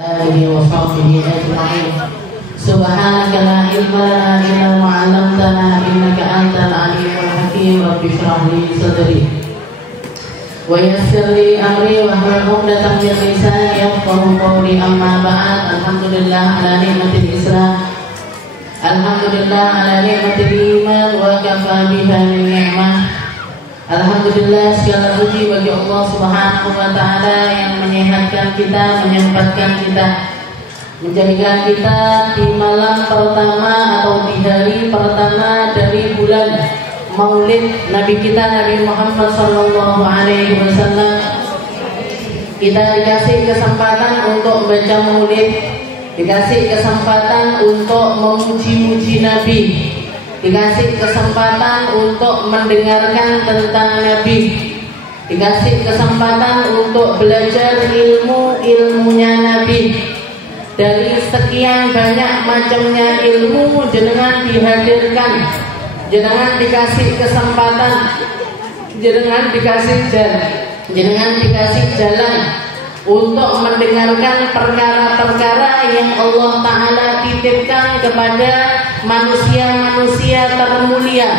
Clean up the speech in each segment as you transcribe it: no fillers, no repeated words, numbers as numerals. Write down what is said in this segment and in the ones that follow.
آله وصحبه أجمعين. سبحانك لا علم لنا إلا ما علمتنا إنك أنت العليم الحكيم. رب اشرح لي صدري ويسر لي أمري واحلل عقدة من لساني يفقهوا قولي. أما بعد. Alhamdulillah ala nikmatil Islam, alhamdulillah ala nikmatil iman, wa kafa biha min ni'mah. Alhamdulillah, segala puji bagi Allah Subhanahu wa ta'ala yang menyehatkan kita, menyempatkan kita, menjadikan kita di malam pertama atau di hari pertama dari bulan Maulid Nabi kita Nabi Muhammad sallallahu alaihi wasallam. Kita dikasih kesempatan untuk baca Maulid, dikasih kesempatan untuk memuji-muji Nabi, dikasih kesempatan untuk mendengarkan tentang Nabi, dikasih kesempatan untuk belajar ilmunya Nabi. Dari sekian banyak macamnya ilmu, jenengan dihadirkan, jenengan dikasih kesempatan, jenengan dikasih jalan untuk mendengarkan perkara-perkara yang Allah Ta'ala titipkan kepada manusia-manusia termulia,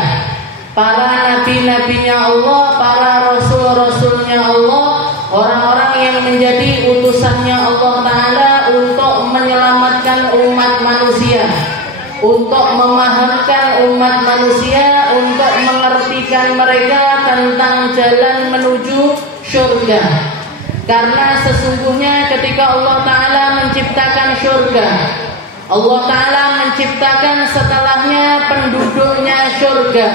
para nabi-nabinya Allah, para rasul-rasulnya Allah, orang-orang yang menjadi utusannya Allah Ta'ala untuk menyelamatkan umat manusia, untuk memahamkan umat manusia, untuk mengertikan mereka tentang jalan menuju surga. Karena sesungguhnya ketika Allah Ta'ala menciptakan surga, Allah Ta'ala menciptakan setelahnya penduduknya surga.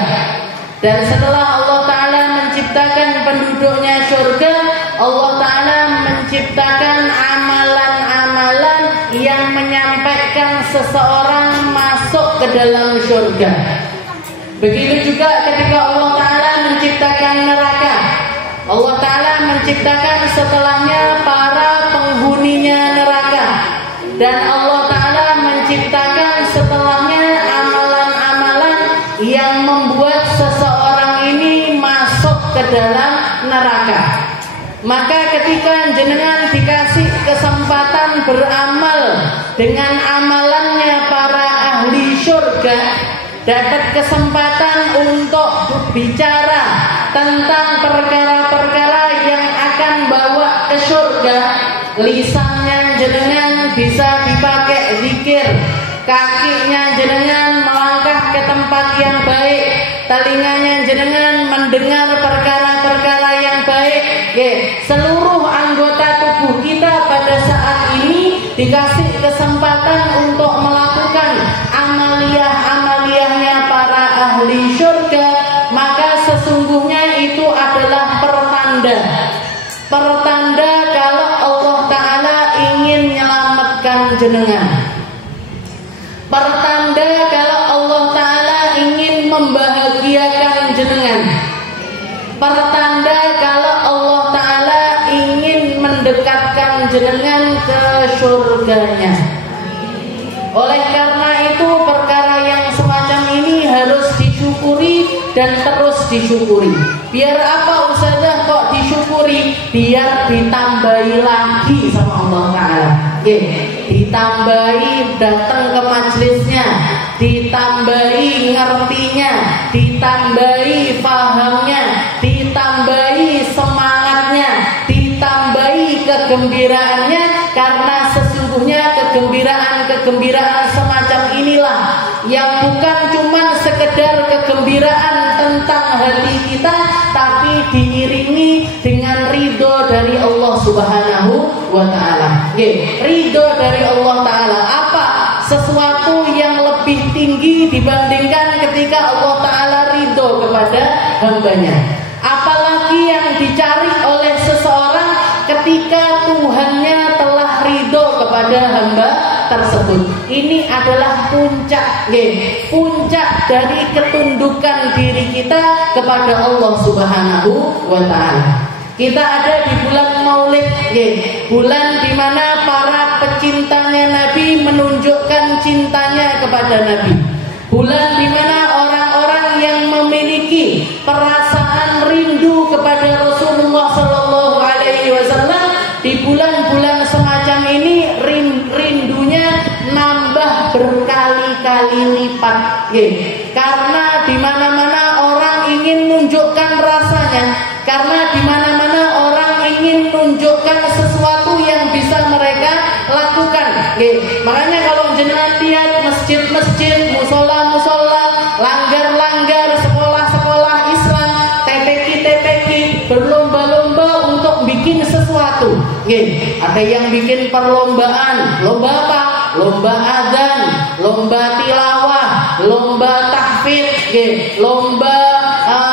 Dan setelah Allah Ta'ala menciptakan penduduknya surga, Allah Ta'ala menciptakan amalan-amalan yang menyampaikan seseorang masuk ke dalam surga. Begitu juga ketika Allah Ta'ala menciptakan neraka, Allah Ta'ala menciptakan setelahnya para penghuninya neraka. Dan Allah Ta'ala menciptakan setelahnya amalan-amalan yang membuat seseorang ini masuk ke dalam neraka. Maka ketika jenengan dikasih kesempatan beramal dengan amalannya para ahli surga, dapat kesempatan untuk bicara tentang perkara-perkara yang akan bawa ke surga, lisannya jenengan bisa dipakai zikir, kakinya jenengan melangkah ke tempat yang baik, telinganya jenengan mendengar perkara-perkara yang baik. Seluruh anggota tubuh kita pada saat ini dikasih kesempatan untuk melakukan amaliyah-amaliyahnya para ahli surga. Maka sesungguhnya itu adalah pertanda kalau Allah Ta'ala ingin menyelamatkan jenengan, pertanda kalau Allah Ta'ala ingin membahagiakan jenengan, pertanda kalau Allah Ta'ala ingin mendekatkan jenengan ke surganya. Oleh karena itu perkara yang semacam ini harus disyukuri dan terus disyukuri. Biar apa Ustazah kok disyukuri? Biar ditambahi lagi sama Allah Ta'ala. Ditambahi datang ke majelisnya, ditambahi ngertinya, ditambahi pahamnya, ditambahi semangatnya, ditambahi kegembiraannya. Karena sesungguhnya kegembiraan semacam inilah yang bukan cuma sekedar kegembiraan tentang hati kita, tapi diiringi dengan ridho dari Allah Subhanahu wa Ta'ala. Ridho dari Allah Ta'ala apa? Sesuatu yang lebih tinggi dibandingkan ketika Allah Ta'ala ridho kepada hambanya. Apalagi yang dicari oleh seseorang ketika Tuhannya telah ridho kepada hamba tersebut. Ini adalah puncak dari ketundukan diri kita kepada Allah Subhanahu wa Ta'ala. Kita ada di bulan Maulid, bulan di mana para pecintanya Nabi menunjukkan cintanya kepada Nabi. Bulan di mana orang-orang yang memiliki perasaan rindu kepada Rasulullah sallallahu alaihi wasallam di bulan-bulan semacam ini rindu kali lipat. Karena di mana-mana orang ingin menunjukkan rasanya, karena di mana-mana orang ingin menunjukkan sesuatu yang bisa mereka lakukan. Makanya kalau jenengan lihat masjid-masjid, musola-musola, langgar-langgar, sekolah-sekolah Islam, TPQ berlomba-lomba untuk bikin sesuatu. Ada yang bikin perlombaan, lomba apa? Lomba adzan, lomba tilawah, lomba tahfidz, lomba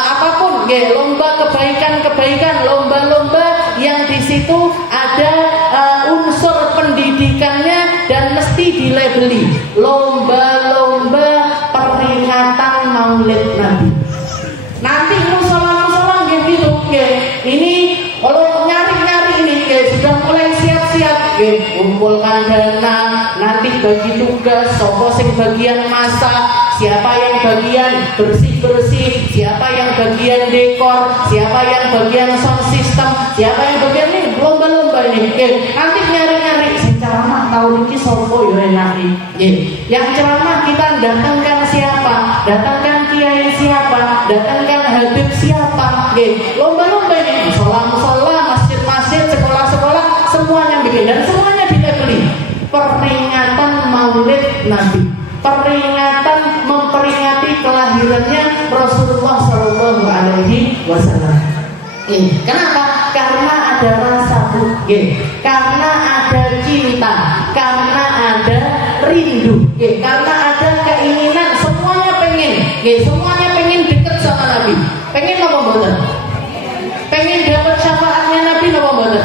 apapun, lomba kebaikan-kebaikan, lomba-lomba yang di situ ada unsur pendidikannya dan mesti dilabeli. Lomba-lomba peringatan Maulid Nabi. Nanti musola-musola gitu, ini kalau nyari-nyari ini, sudah mulai siap-siap, kumpulkan dana, nanti bagi tugas, sopo sing bagian masak, siapa yang bagian bersih-bersih, siapa yang bagian dekor, siapa yang bagian sound system, siapa yang bagian ini lomba-lomba ini. Nanti nyari-nyari ceramah tahun ini sopo yo enak ini. Yang ceramah kita datangkan siapa? Datangkan kiai siapa? Datangkan habib siapa? Lomba-lomba ini, musola-musola, masjid-masjid, sekolah-sekolah, semuanya bikin dan semuanya dilabeli. Peringatan Maulid Nabi, peringatan memperingati kelahirannya Rasulullah Shallallahu Alaihi Wasallam. Kenapa? Karena ada rasa, karena ada cinta, karena ada rindu, karena ada keinginan. Semuanya pengen, semuanya pengen dekat sama Nabi. Pengen apa mboten? Pengen dapat syafaatnya Nabi apa mboten?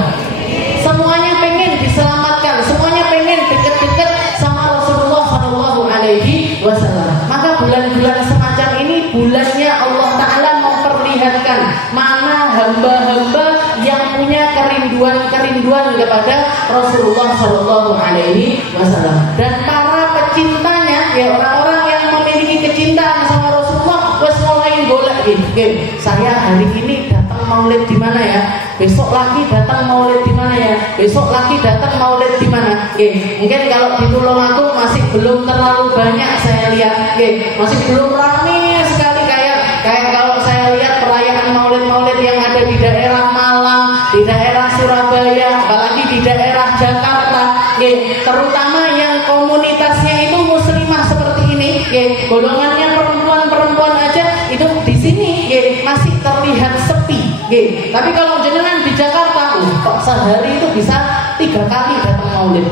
Semuanya pengen diselamatkan, semuanya pengen dekat-dekat sama Rasulullah Shallallahu Alaihi Wasallam. Maka bulan-bulan semacam ini bulannya Allah Ta'ala memperlihatkan mana hamba-hamba yang punya kerinduan kepada Rasulullah Shallallahu Alaihi Wasallam. Dan para pecintanya, orang-orang yang memiliki kecintaan sama Rasulullah, wes mulai golek. Saya hari ini datang Maulid di mana ya? Besok lagi datang Maulid di mana ya? Besok lagi datang Maulid di mana? Mungkin kalau di Tulungagung masih belum terlalu banyak saya lihat, masih belum ramai sekali kayak kalau saya lihat perayaan Maulid yang ada di daerah Malang, di daerah Surabaya, apalagi di daerah Jakarta, terutama yang komunitasnya itu muslimah seperti ini, golongannya perempuan aja itu di sini masih terlihat sepi. Tapi kalau jenengan di Jakarta, kok sehari itu bisa 3 kali datang Maulid.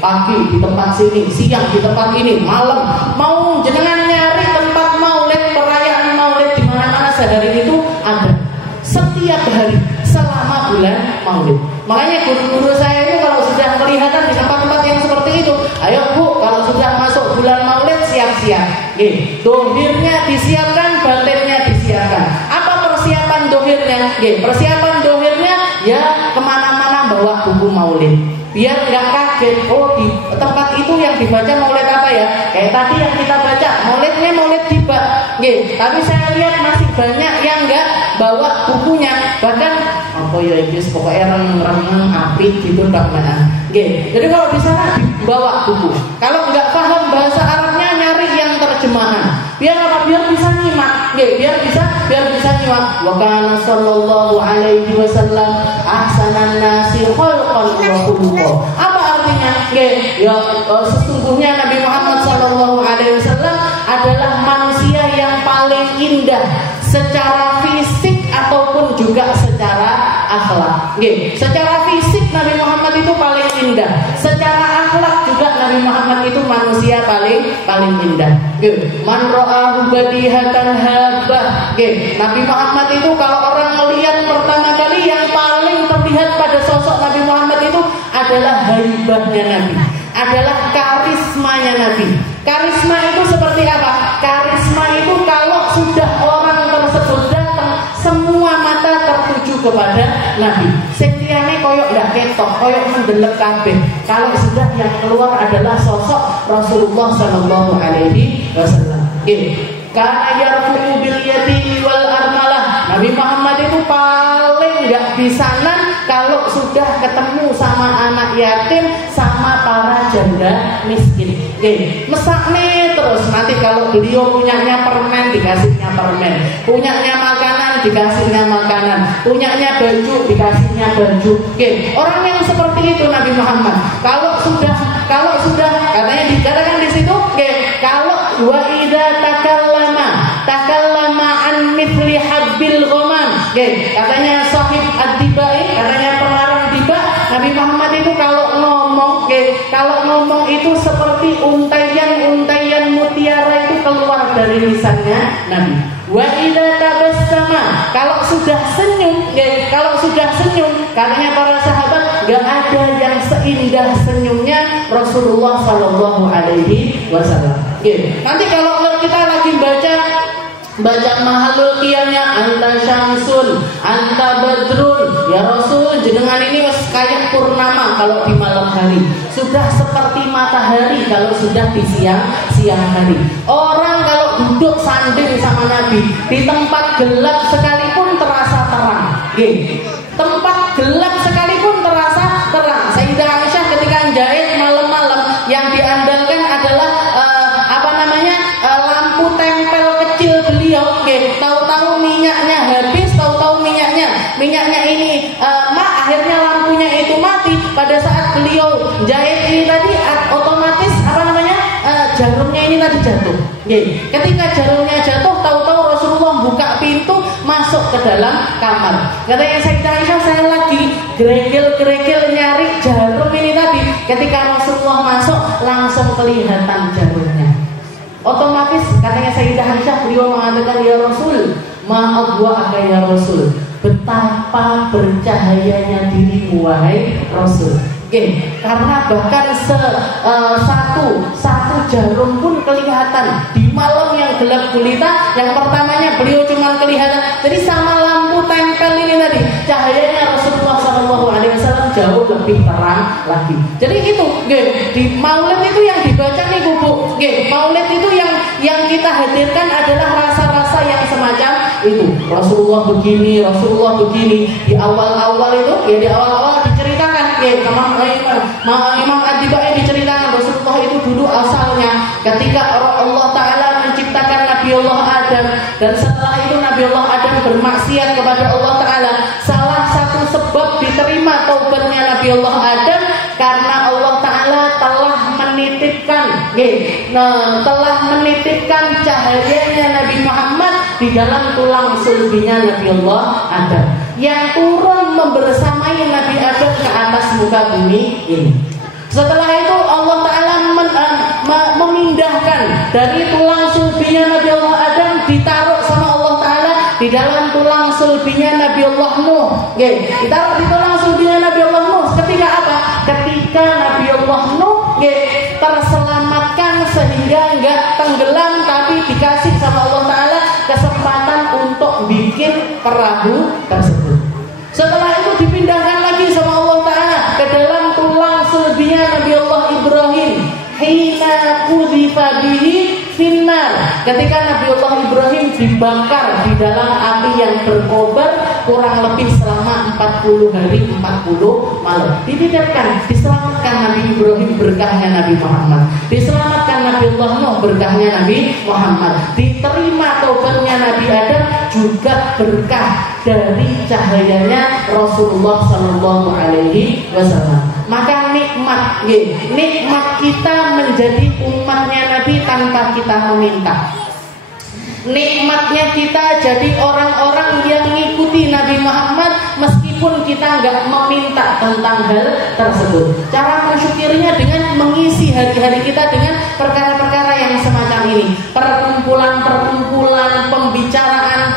Pagi di tempat sini, siang di tempat ini, malam. Mau jenengan nyari tempat Maulid, perayaan Maulid di mana-mana sehari itu ada. Setiap hari selama bulan Maulid. Makanya guru-guru saya itu kalau sudah kelihatan di tempat-tempat yang seperti itu, ayo Bu, kalau sudah masuk bulan Maulid siap-siap. Dohirnya disiapkan, batinnya disiapkan. Apa persiapan dohirnya? Persiapan dohirnya ya kemana-mana bawa buku Maulid. Biar nggak kaget, oh di tempat itu yang dibaca Maulid apa ya? Kayak tadi yang kita baca, Maulidnya Maulid Tiba. Tapi saya lihat masih banyak yang nggak bawa bukunya. Bahkan apa ya itu pokoknya renang api gitu tak mana. Jadi kalau di sana dibawa buku. Kalau nggak paham bahasa Arabnya nyari yang terjemahan. Biar apa? Biar bisa nyimak. Biar bisa nyimak. Wa kana sallallahu alaihi wasallam ahsanan nasi khalqan wa khuluqan. Apa artinya? Ya sesungguhnya Nabi Muhammad sallallahu alaihi wasallam adalah manusia yang paling indah secara fisik ataupun juga secara akhlak. Secara fisik Nabi Muhammad itu paling indah. Secara akhlak juga Nabi Muhammad itu manusia paling indah. Man ra'ahu badihatan habah. Nabi Muhammad itu kalau orang melihat pertama kali yang paling terlihat pada sosok Nabi Muhammad itu adalah haibahnya Nabi, adalah karismanya Nabi. Karisma itu seperti apa? Karisma itu kalau sudah orang tersebut datang, semua mata tertuju kepada Nabi. Sing liyane koyok ndak ketok, koyok mendelep kabeh. Kalau sudah yang keluar adalah sosok Rasulullah sallallahu alaihi wasallam. Kana yarfu bil yatimi wal armalah. Nabi Muhammad itu paling enggak bisanan kalau sudah ketemu sama anak yatim sama para janda miskin. Mesakne terus. Nanti kalau beliau punyanya permen, dikasihnya permen, punyanya makanan, dikasihnya makanan, punyanya baju, dikasihnya baju. Oke, orang yang seperti itu Nabi Muhammad. Kalau sudah katanya dikatakan di situ, oke, kalau wa idza takallama an mithli habbil ghamam. Oke, katanya sahib ad-dibai, katanya pengarang diba, Nabi Muhammad itu kalau ngomong itu seperti untaian mutiara itu keluar dari lisannya Nabi. Wa idza tabassama, kalau sudah senyum, katanya para sahabat, gak ada yang seindah senyumnya Rasulullah Sallallahu Alaihi Wasallam. Nanti kalau kita lagi baca mahalul qiyamnya, anta syamsun, anta badrun, ya Rasul jenengan ini kayak purnama kalau di malam hari, sudah seperti matahari kalau sudah di siang hari. Orang kalau duduk sanding sama Nabi di tempat gelap sekalipun terasa terang. Tempat gelap sekalipun terasa terang. Sayyidah Aisyah ketika jahit malam-malam yang diandalkan adalah lampu tempel kecil beliau. Tahu-tahu minyaknya habis, tahu-tahu minyaknya ini akhirnya lampunya itu mati. Pada saat beliau jahit ini tadi otomatis jarumnya ini tadi jatuh. Ketika jarumnya jatuh, tahu-tahu Rasulullah buka pintu masuk ke dalam kamar. Katanya Sayyidah Aisyah, saya lagi geregel nyari jarum ini tadi. Ketika Rasulullah masuk, langsung kelihatan jarumnya. Otomatis katanya Sayyidah Aisyah, beliau mengatakan, ya Rasul, maaf wa ya Rasul, betapa bercahayanya dirimu wahai Rasul. Karena bahkan satu jarum pun kelihatan di malam yang gelap gulita. Yang pertamanya beliau cuma kelihatan, jadi sama lampu tempel ini tadi, cahayanya Rasulullah SAW jauh lebih terang lagi. Jadi itu, di Maulid itu yang dibaca nih Bu. Maulid itu yang kita hadirkan adalah rasa-rasa yang semacam itu. Rasulullah begini. Di awal-awal itu, di awal-awal diceritakan, Imam Ad-Dibai diceritakan Rasulullah itu dulu asalnya ketika Allah Ta'ala menciptakan Nabi Allah Adam, dan setelah itu Nabi Allah Adam bermaksiat kepada Allah Ta'ala. Salah satu sebab diterima taubatnya Nabi Allah Adam karena Allah Ta'ala telah menitipkan cahayanya Nabi Muhammad di dalam tulang sulbinya Nabi Allah Adam, yang turun membersamai Nabi Adam ke atas muka bumi ini. Setelah itu Allah Ta'ala memindahkan dari tulang sulbinya Nabi Allah Adam, ditaruh sama Allah Ta'ala di dalam tulang sulbinya Nabi Allah Nuh. Ditaruh di tulang sulbinya Nabi Allah Nuh. Ketika apa? Ketika Nabi Allah Nuh terselamatkan sehingga enggak tenggelam, tapi dikasih sama Allah Ta'ala kesempatan untuk bikin perahu tersebut. Setelah itu dipindahkan lagi sama Allah Ta'ala ke dalam tulang sulbinya Nabi Allah Ibrahim. Hina qudzifa bihi finnar, ketika Nabi Allah Ibrahim dibakar di dalam api yang berkobar kurang lebih selama 40 hari 40 malam. Diselamatkan Nabi Ibrahim, berkahnya Nabi Muhammad. Diselamatkan Nabi Allah Nuh, berkahnya Nabi Muhammad. Diterima taubatnya Nabi Adam, juga berkah dari cahayanya Rasulullah Sallallahu Alaihi Wasallam. Maka nikmat kita menjadi umatnya Nabi tanpa kita meminta. Nikmatnya kita jadi orang-orang yang mengikuti Nabi Muhammad meskipun kita nggak meminta tentang hal tersebut. Cara mensyukurinya dengan mengisi hari-hari kita dengan perkara-perkara yang semacam ini. Perkumpulan, pembicaraan,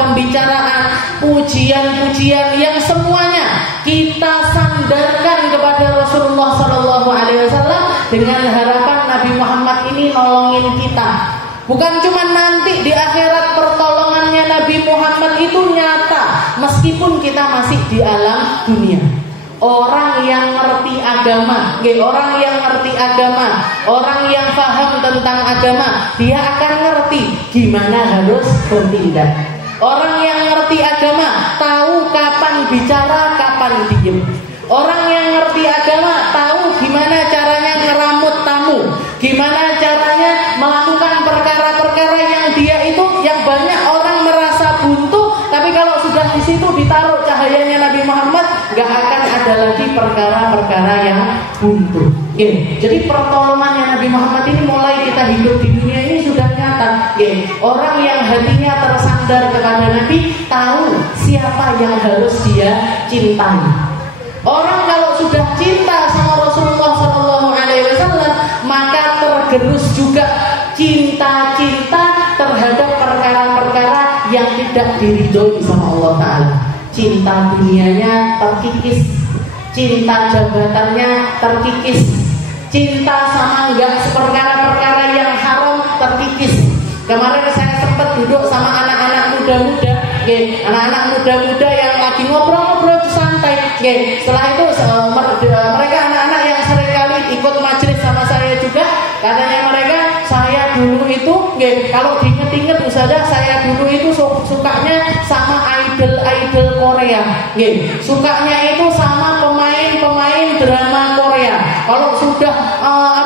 pujian-pujian yang semuanya kita sandarkan kepada Rasulullah SAW dengan harapan Nabi Muhammad ini nolongin kita. Bukan cuma nanti di akhirat pertolongannya Nabi Muhammad itu nyata meskipun kita masih di alam dunia. Orang yang ngerti agama, orang yang paham tentang agama, dia akan ngerti gimana harus bertindak. Orang yang ngerti agama tahu kapan bicara, kapan diem. Orang yang ngerti agama tahu gimana caranya ngeramut tamu, gimana caranya melakukan perkara ada lagi perkara-perkara yang buntu. Jadi pertolongan Nabi Muhammad ini mulai kita hidup di dunia ini sudah nyata. Orang yang hatinya tersandar kepada Nabi tahu siapa yang harus dia cintai. Orang kalau sudah cinta sama Rasulullah SAW, maka tergerus juga cinta-cinta terhadap perkara-perkara yang tidak diridhoi sama Allah Ta'ala. Cinta dunianya terkikis, cinta jabatannya terkikis, cinta sama enggak perkara-perkara yang haram terkikis. Kemarin saya sempat duduk sama anak-anak muda-muda, anak-anak muda-muda yang lagi ngobrol-ngobrol santai. Setelah itu mereka anak-anak yang seringkali ikut majelis sama saya juga, katanya mereka, saya dulu itu, kalau diinget-inget Ustazah, saya dulu itu sukanya sama idol Korea, sukanya itu sama pemain-pemain drama Korea. Kalau sudah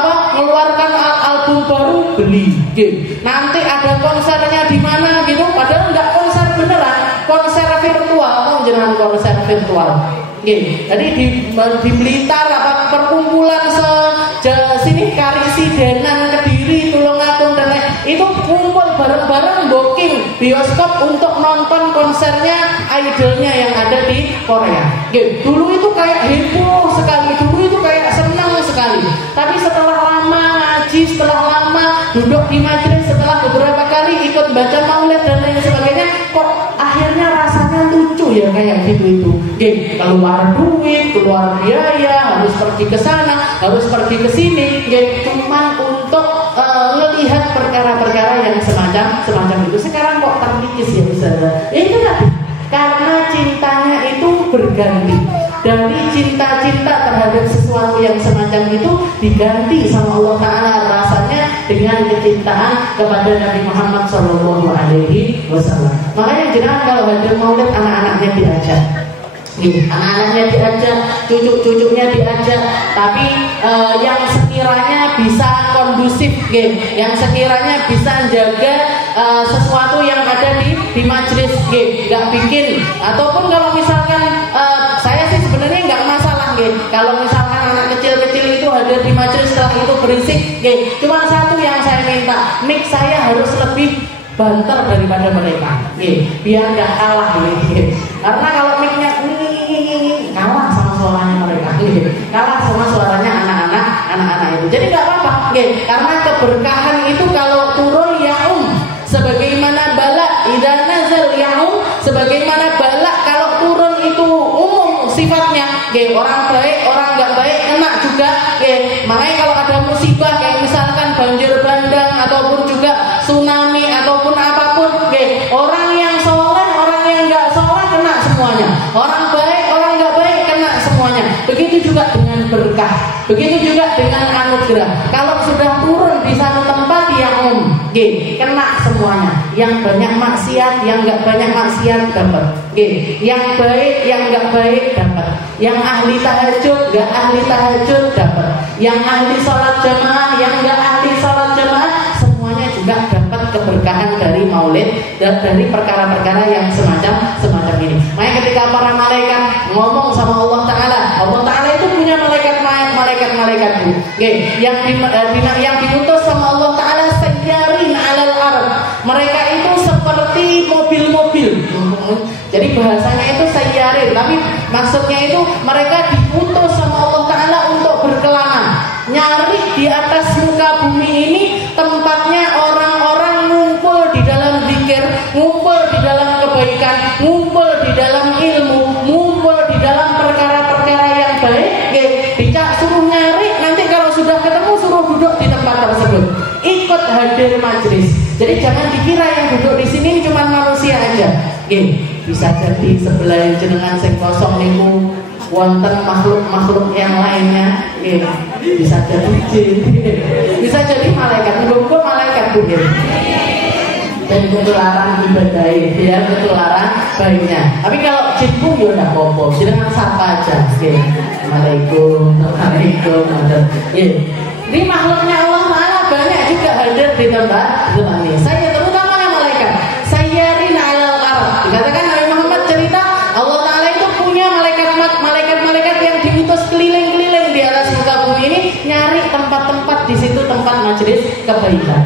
mengeluarkan album baru beli, nanti ada konsernya di mana gitu, padahal nggak konser beneran, konser virtual, jangan konser virtual. Jadi di Blitar perkumpulan sini Karisidenan, Kediri, Tulungagung dan lain itu kumpul bareng-bareng booking bioskop untuk nonton konsernya idolnya yang ada di Korea. Dulu itu kayak heboh sekali, dulu itu kayak senang sekali. Tapi setelah lama ngaji, setelah lama duduk di majelis, setelah beberapa kali ikut baca maulid dan lain sebagainya, kok akhirnya rasanya lucu ya kayak gitu itu. Keluar duit, keluar biaya, harus pergi ke sana, harus pergi ke sini, cuman untuk melihat perkara-perkara yang semacam itu. Sekarang kok terkikis ya Ustazah? Itu tadi karena cintanya itu berganti. Dari cinta-cinta terhadap sesuatu yang semacam itu diganti sama Allah Ta'ala rasanya dengan kecintaan kepada Nabi Muhammad SAW. Makanya jangan kalau hadir maulid anak-anaknya diajak, anak-anaknya diajak, cucu-cucunya diajak, tapi yang sekiranya bisa kondusif, yang sekiranya bisa jaga sesuatu yang ada di majelis, nggak bikin. Ataupun kalau misalkan saya sih sebenarnya nggak masalah, kalau misalkan anak kecil-kecil itu hadir di majelis setelah itu berisik, cuma satu yang saya minta, mic saya harus lebih banter daripada mereka, biar nggak kalah, karena kalau micnya kalah sama suaranya mereka, kalah sama suaranya anak-anak itu. Jadi nggak apa-apa, karena keberkahan itu kalau turun sebagaimana bala idza nazal sebagaimana bala kalau turun itu umum sifatnya, orang baik orang nggak baik kena juga, makanya kalau ada musibah kayak misalkan banjir bandang ataupun juga tsunami ataupun apapun, orang yang soleh orang yang nggak soleh kena semuanya, orang baik orang nggak baik kena semuanya. Begitu juga dengan berkah, begitu juga dengan anugerah. Kalau sudah turun di satu tempat yang kena semuanya. Yang banyak maksiat, yang nggak banyak maksiat dapat. Yang baik, yang nggak baik dapat. Yang ahli tahajud, nggak ahli tahajud dapat. Yang ahli sholat jamaah, yang nggak ahli sholat jamaah, semuanya juga dapat keberkahan dari maulid dan dari perkara-perkara yang semacam ini. Makanya ketika para malaikat ngomong sama Allah Ta'ala itu punya malaikat bu, yang diutus sama Allah Ta'ala sayyarin alal ard. Mereka itu seperti mobil-mobil. Jadi bahasanya itu sayyarin, tapi maksudnya itu mereka diutus sama Allah Ta'ala untuk berkelana, nyari di atas muka bumi ini tempatnya orang-orang ngumpul di dalam zikir, ngumpul di dalam kebaikan, ngumpul di dalam ilmu, ngumpul di dalam perkara-perkara yang baik. Suruh nyari, nanti kalau sudah ketemu suruh duduk di tempat tersebut, ikut hadir majelis. Jadi jangan dikira yang duduk di sini cuma manusia aja. Bisa jadi sebelah jenengan sing kosong niku wonten makhluk-makhluk yang lainnya. Bisa jadi jin, bisa jadi malaikat, muga malaikat bu. Dan ketularan ibadai, biar ketularan baiknya. Tapi kalau jin pun ya udah apa-apa, jenengan sapa aja. Assalamualaikum. Ini makhluknya Allah Ta'ala banyak juga hadir di tempat ini. Saya terutamanya malaikat. Sayyarin alal ard. Dikatakan Nabi Muhammad cerita Allah Ta'ala itu punya malaikat yang nyari tempat-tempat di situ tempat majelis kebaikan.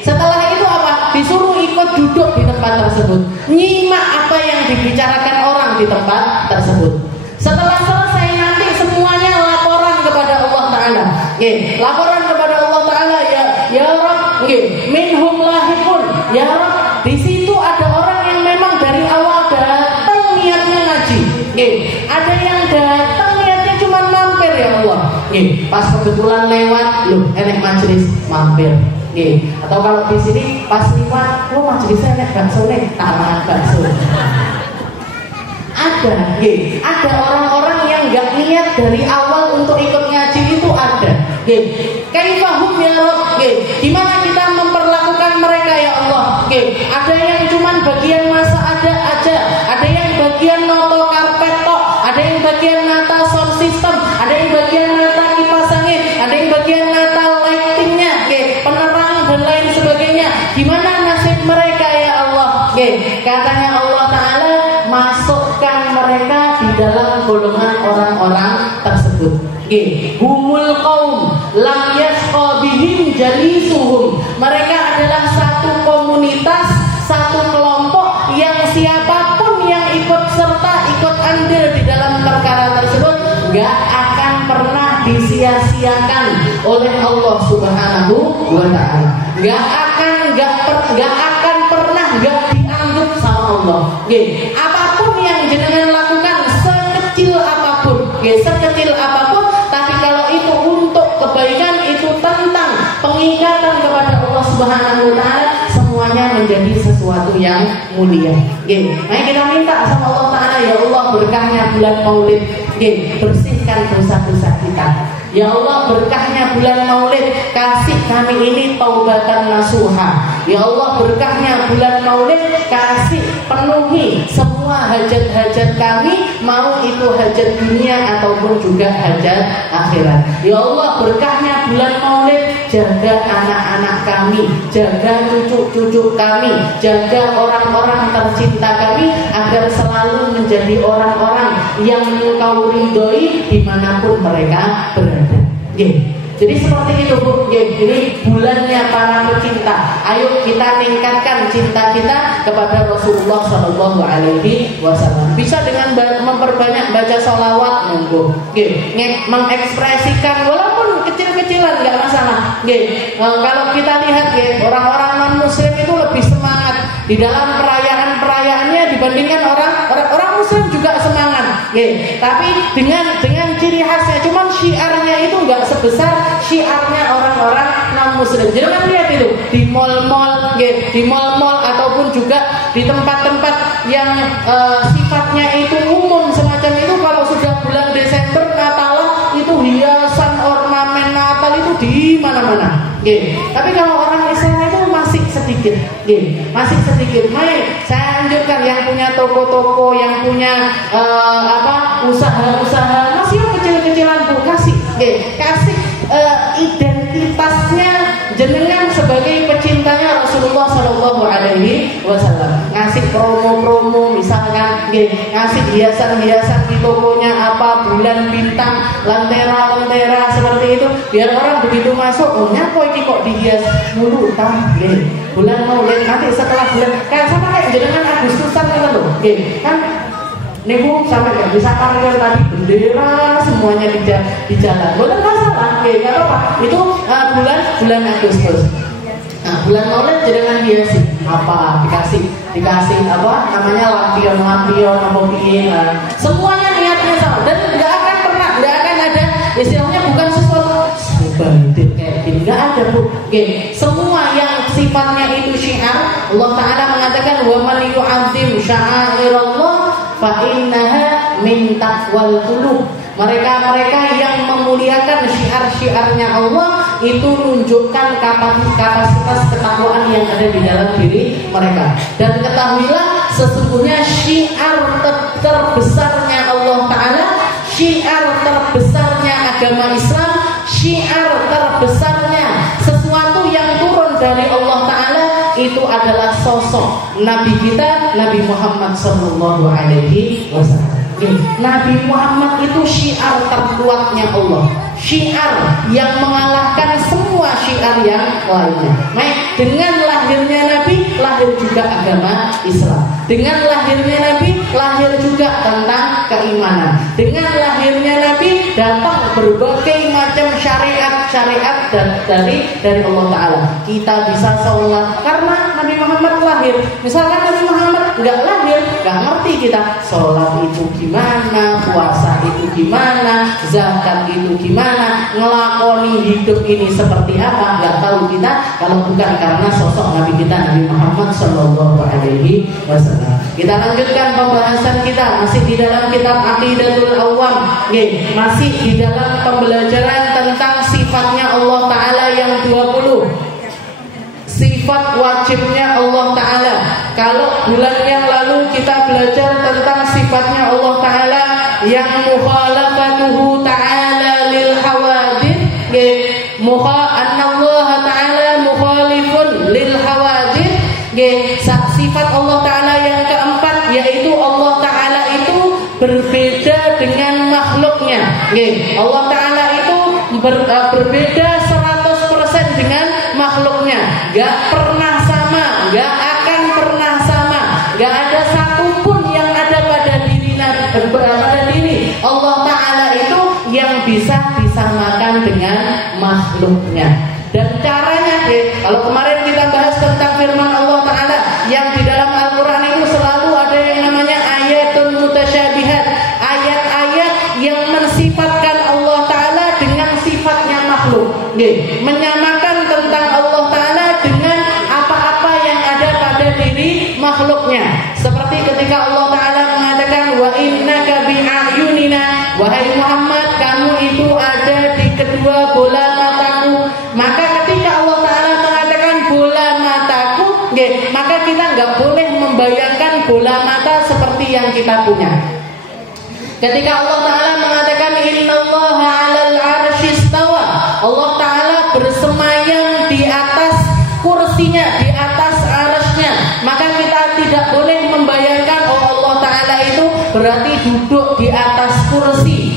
Setelah itu apa? Disuruh ikut duduk di tempat tersebut, nyimak apa yang dibicarakan orang di tempat tersebut. Setelah selesai nanti semuanya laporan kepada Allah Ta'ala. Laporan kepada Allah Ta'ala, ya Rabb, minhum lahikun, ya Rabb, di situ ada orang yang memang dari awal datang niatnya ngaji. Ada yang datang niatnya cuma mampir, ya Allah. Pas kebetulan lewat, loh, enek majelis mampir. Atau kalau di sini pas lewat, oh majelisnya enek bakso nih, tangan bakso. Ada orang-orang yang nggak niat dari awal untuk ikut ngaji itu ada. Kaifahum ya Rabb, gimana kita memperlakukan mereka ya Allah? Ada yang cuman bagian masa aja, ada yang bagian noto karpet tok, ada yang bagian nata sound system, ada yang bagian nata kipas angin, ada yang bagian nata lightingnya, penerang dan lain sebagainya. Gimana nasib mereka ya Allah? Katanya Allah Ta'ala, masukkan mereka di dalam golongan orang-orang tersebut. Humul qaum lam yasqa bihim jalisuhum. Mereka adalah satu komunitas, satu kelompok yang siapapun yang ikut serta, ikut andil di dalam perkara tersebut gak akan pernah disia-siakan oleh Allah Subhanahu wa Ta'ala. Gak akan pernah gak dianggap sama Allah. Apapun yang jenengan lakukan, sekecil apapun, tapi kalau itu untuk kebaikan, itu tentang pengingatan kepada Allah Subhanahu wa Ta'ala, semuanya menjadi sesuatu yang mulia. Nah, kita minta sama Allah Ta'ala, ya Allah, berkahnya bulan Maulid, bersihkan dosa-dosa kita. Ya Allah, berkahnya bulan Maulid, kasih kami ini taubatan nasuha. Ya Allah, berkahnya bulan Maulid, kasih penuhi semua hajat-hajat kami, mau itu hajat dunia ataupun juga hajat akhirat. Ya Allah, berkahnya bulan Maulid, jaga anak-anak kami, jaga cucu-cucu kami, jaga orang-orang tercinta kami, agar selalu menjadi orang-orang yang Engkau ridhoi dimanapun mereka berada. Jadi seperti itu Bu. Ini bulannya para pecinta. Ayo kita tingkatkan cinta kita kepada Rasulullah Shallallahu Alaihi Wasallam. Bisa dengan memperbanyak baca sholawat, mengekspresikan walaupun kecil-kecilan nggak masalah. Kalau kita lihat orang-orang non Muslim itu lebih semangat di dalam perayaan-perayaannya dibandingkan orang Muslim juga semangat. Tapi dengan ciri khasnya, cuman syiarnya itu nggak sebesar syiarnya orang-orang non Muslim. Jangan lihat itu di mall-mall, ataupun juga di tempat-tempat yang sifatnya itu umum semacam itu. Kalau sudah bulan Desember, Natal, itu hiasan ornamen Natal itu di mana-mana. Tapi kalau orang Islam itu masih sedikit. Saya anjurkan yang punya toko-toko, yang punya usaha-usaha masih kecil-kecilan Bu, kasih identitasnya jenengan sebagai pecintanya Rasulullah Shallallahu Alaihi Wasallam. Ngasih promo-promo, misalkan ngasih hiasan-hiasan di tokonya apa, bulan bintang, lentera seperti itu, biar orang begitu masuk, oh nyapa ini kok dihias mulu bulan Maulid, nanti setelah bulan sama kayak jenengan Agustusan kan niku sampai nggak bisa parkir tadi bendera semuanya di jalan. Boleh masalah, nggak apa-apa. Itu bulan Agustus. Nah, bulan Maulid jangan hiasi apa dikasih apa namanya lampion apa piye. Semuanya niatnya sama dan nggak akan ada istilahnya bukan sesuatu bandit kayak gini, nggak ada Bu. Semua yang sifatnya itu syiar, Allah Ta'ala mengatakan wa man yu'azzim sya'airallah fa innaha min taqwal qulub. Mereka yang memuliakan syiar-syiarnya Allah itu menunjukkan kapasitas ketakwaan yang ada di dalam diri mereka. Dan ketahuilah sesungguhnya syiar terbesarnya Allah Ta'ala, syiar terbesarnya agama Islam, syiar terbesarnya sesuatu yang turun dari Allah Ta'ala itu adalah sosok Nabi kita, Nabi Muhammad Sallallahu Alaihi Wasallam. Nabi Muhammad itu syiar terkuatnya Allah, syiar yang mengalahkan semua syiar yang lainnya. Dengan lahirnya Nabi, lahir juga agama Islam. Dengan lahirnya Nabi, lahir juga tentang keimanan. Dengan lahirnya Nabi, datang berbagai macam syariat dari Allah Ta'ala. Kita bisa sholat karena Nabi Muhammad lahir. Misalkan Nabi Muhammad nggak lahir, nggak ngerti kita sholat itu gimana, puasa itu gimana, zakat itu gimana, ngelakoni hidup ini seperti apa, nggak tahu kita kalau bukan karena sosok Nabi kita Nabi Muhammad Shallallahu Alaihi Wasallam. Kita lanjutkan pembahasan kita masih di dalam kitab Aqidatul Awam, masih di dalam pembelajaran tentang sifatnya Allah Ta'ala yang 20. Sifat wajibnya Allah Ta'ala. Kalau bulan yang lalu kita belajar tentang sifatnya Allah Ta'ala yang mukhalafatuhu ta'ala lil hawadith, anna Allah Ta'ala mukhalifun lil hawadith. Sifat Allah Ta'ala yang keempat yaitu Allah Ta'ala itu berbeda dengan makhluknya. Allah Ta'ala itu berbeda 100% dengan makhluknya, gak pernah sama, gak akan pernah sama, gak ada satupun yang ada pada diri Allah Ta'ala itu yang bisa disamakan dengan makhluknya. Dan caranya, kalau kemarin kita bahas tentang firman Allah Ta'ala yang di dalam Al-Quran itu selalu ada yang namanya ayatun mutasyabihat, ayat-ayat yang mensifatkan Allah Ta'ala dengan sifatnya makhluk, menyamakan tentang Allah Ta'ala dengan apa-apa yang ada pada diri makhluknya. Seperti ketika Allah Ta'ala mengatakan wa innaka bi'ayunina, wahai Muhammad kamu itu ada di kedua bola mataku. Maka ketika Allah Ta'ala mengatakan bola mataku, maka kita nggak boleh membayangkan bola mata seperti yang kita punya. Ketika Allah Ta'ala mengatakan innallaha 'alal 'arsy istawa, Allah Ta'ala bersemayam di atas kursinya, di atas arasnya, maka kita tidak boleh membayangkan Allah Ta'ala itu berarti duduk di atas kursi.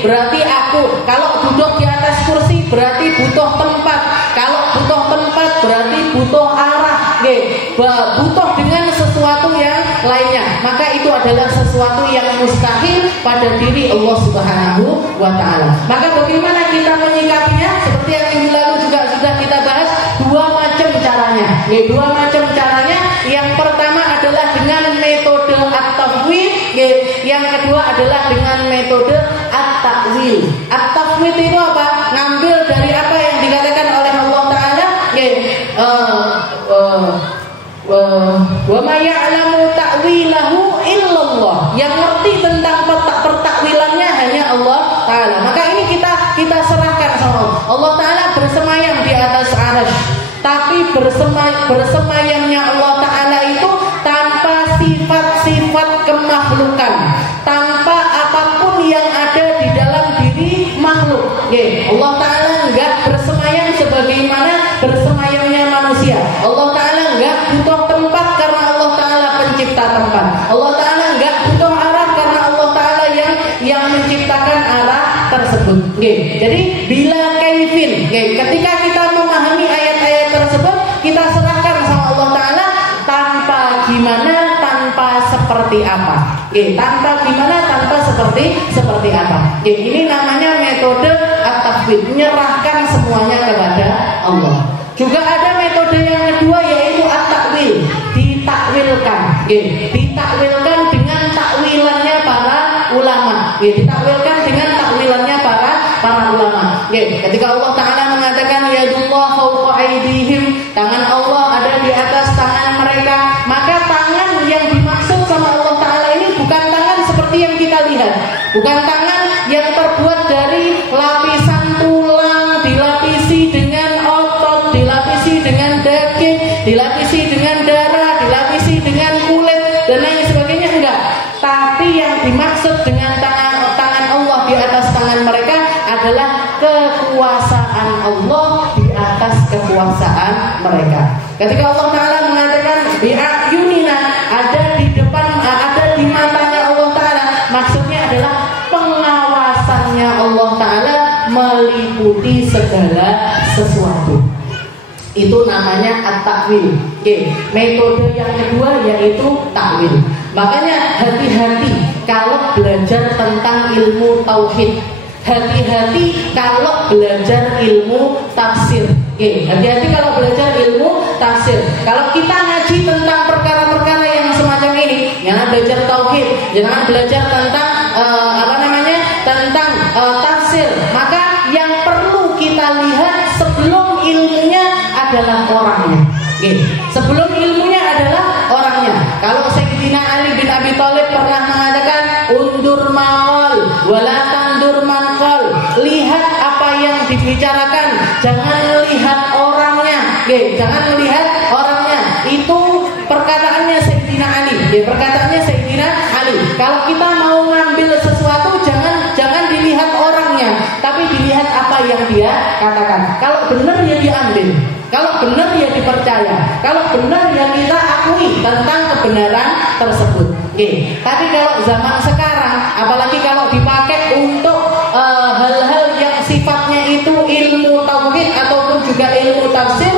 Berarti aku kalau duduk di atas kursi berarti butuh tempat. Kalau butuh tempat berarti butuh arah. Butuh dengan sesuatu yang lainnya. Maka itu adalah sesuatu yang mustahil pada diri Allah Subhanahu wa Ta'ala. Maka bagaimana kita menyikapinya? Seperti yang minggu lalu juga sudah kita bahas, dua macam caranya. Dua macam caranya. Yang pertama adalah dengan metode at-tafwid, yang kedua adalah dengan metode at-ta'wil. At-tafwid itu apa? Ngambil dari apa yang dikatakan oleh Allah Ta'ala, wa ma ya'lamu ta'wilahu illallah. Yang ngerti tentang pertakwilannya hanya Allah Ta'ala. Maka ini kita serahkan sama Allah. Allah Ta'ala bersemayam di atas arasy, tapi bersemayamnya Allah Ta'ala itu tanpa sifat-sifat kemakhlukan, tanpa apapun yang ada di dalam diri makhluk. Allah Ta'ala enggak bersemayam sebagaimana bersemayamnya manusia. Allah Ta'ala enggak butuh tempat karena Allah Ta'ala pencipta tempat. Allah Ta'ala enggak butuh arah karena Allah Ta'ala yang menciptakan arah tersebut. Jadi bila kaifin, ketika kita memahami ayat-ayat tersebut, kita serahkan sama Allah Ta'ala tanpa gimana, tanpa seperti apa. Tanpa gimana, tanpa seperti apa. Ini namanya metode at-tafwid, menyerahkan semuanya kepada Allah. Juga ada metode yang kedua yaitu at-ta'wil, ditakwilkan. Ditakwilkan dengan takwilannya para ulama. Ditakwilkan dengan takwilannya para ulama. Ketika Allah Ta'ala mengatakan yadullah fawqa aydihim, tangan Allah ada di atas tangan mereka, maka tangan yang dimaksud sama Allah Ta'ala ini bukan tangan seperti yang kita lihat, bukan tangan yang terbuat dari lapisan tulang, dilapisi dengan otot, dilapisi dengan daging, dilapisi dengan darah, dilapisi dengan kulit dan lain sebagainya, enggak. Tapi yang dimaksud dengan tangan Allah di atas tangan mereka adalah kekuasaan Allah di atas kekuasaan mereka. Ketika Allah Ta'ala mengatakan bi'ayunina, ada di depan, ada di matanya Allah Ta'ala, maksudnya meliputi segala sesuatu. Itu namanya at-takwil. Metode yang kedua yaitu takwil. Makanya hati-hati kalau belajar tentang ilmu tauhid. Hati-hati kalau belajar ilmu tafsir. Hati-hati kalau belajar ilmu tafsir. Kalau kita ngaji tentang perkara-perkara yang semacam ini, jangan belajar tauhid, jangan belajar tentang tentang tafsir. Maka yang perlu kita lihat sebelum ilmunya adalah orangnya. Sebelum ilmunya adalah orangnya. Kalau Sayyidina Ali bin Abi Thalib pernah mengatakan, undur maqal wala tandur manqal. Lihat apa yang dibicarakan, jangan lihat orangnya. Jangan lihat orangnya. Itu perkataannya Sayyidina Ali. Perkataannya Sayyidina Ali. Kalau kita mau ngambil sesuatu, jangan dilihat orangnya, tapi dilihat apa yang dia katakan. Kalau benar ya diambil, kalau benar ya dipercaya, kalau benar ya kita akui tentang kebenaran tersebut. Tapi kalau zaman sekarang, apalagi kalau dipakai untuk hal-hal yang sifatnya itu ilmu tauhid ataupun juga ilmu tafsir,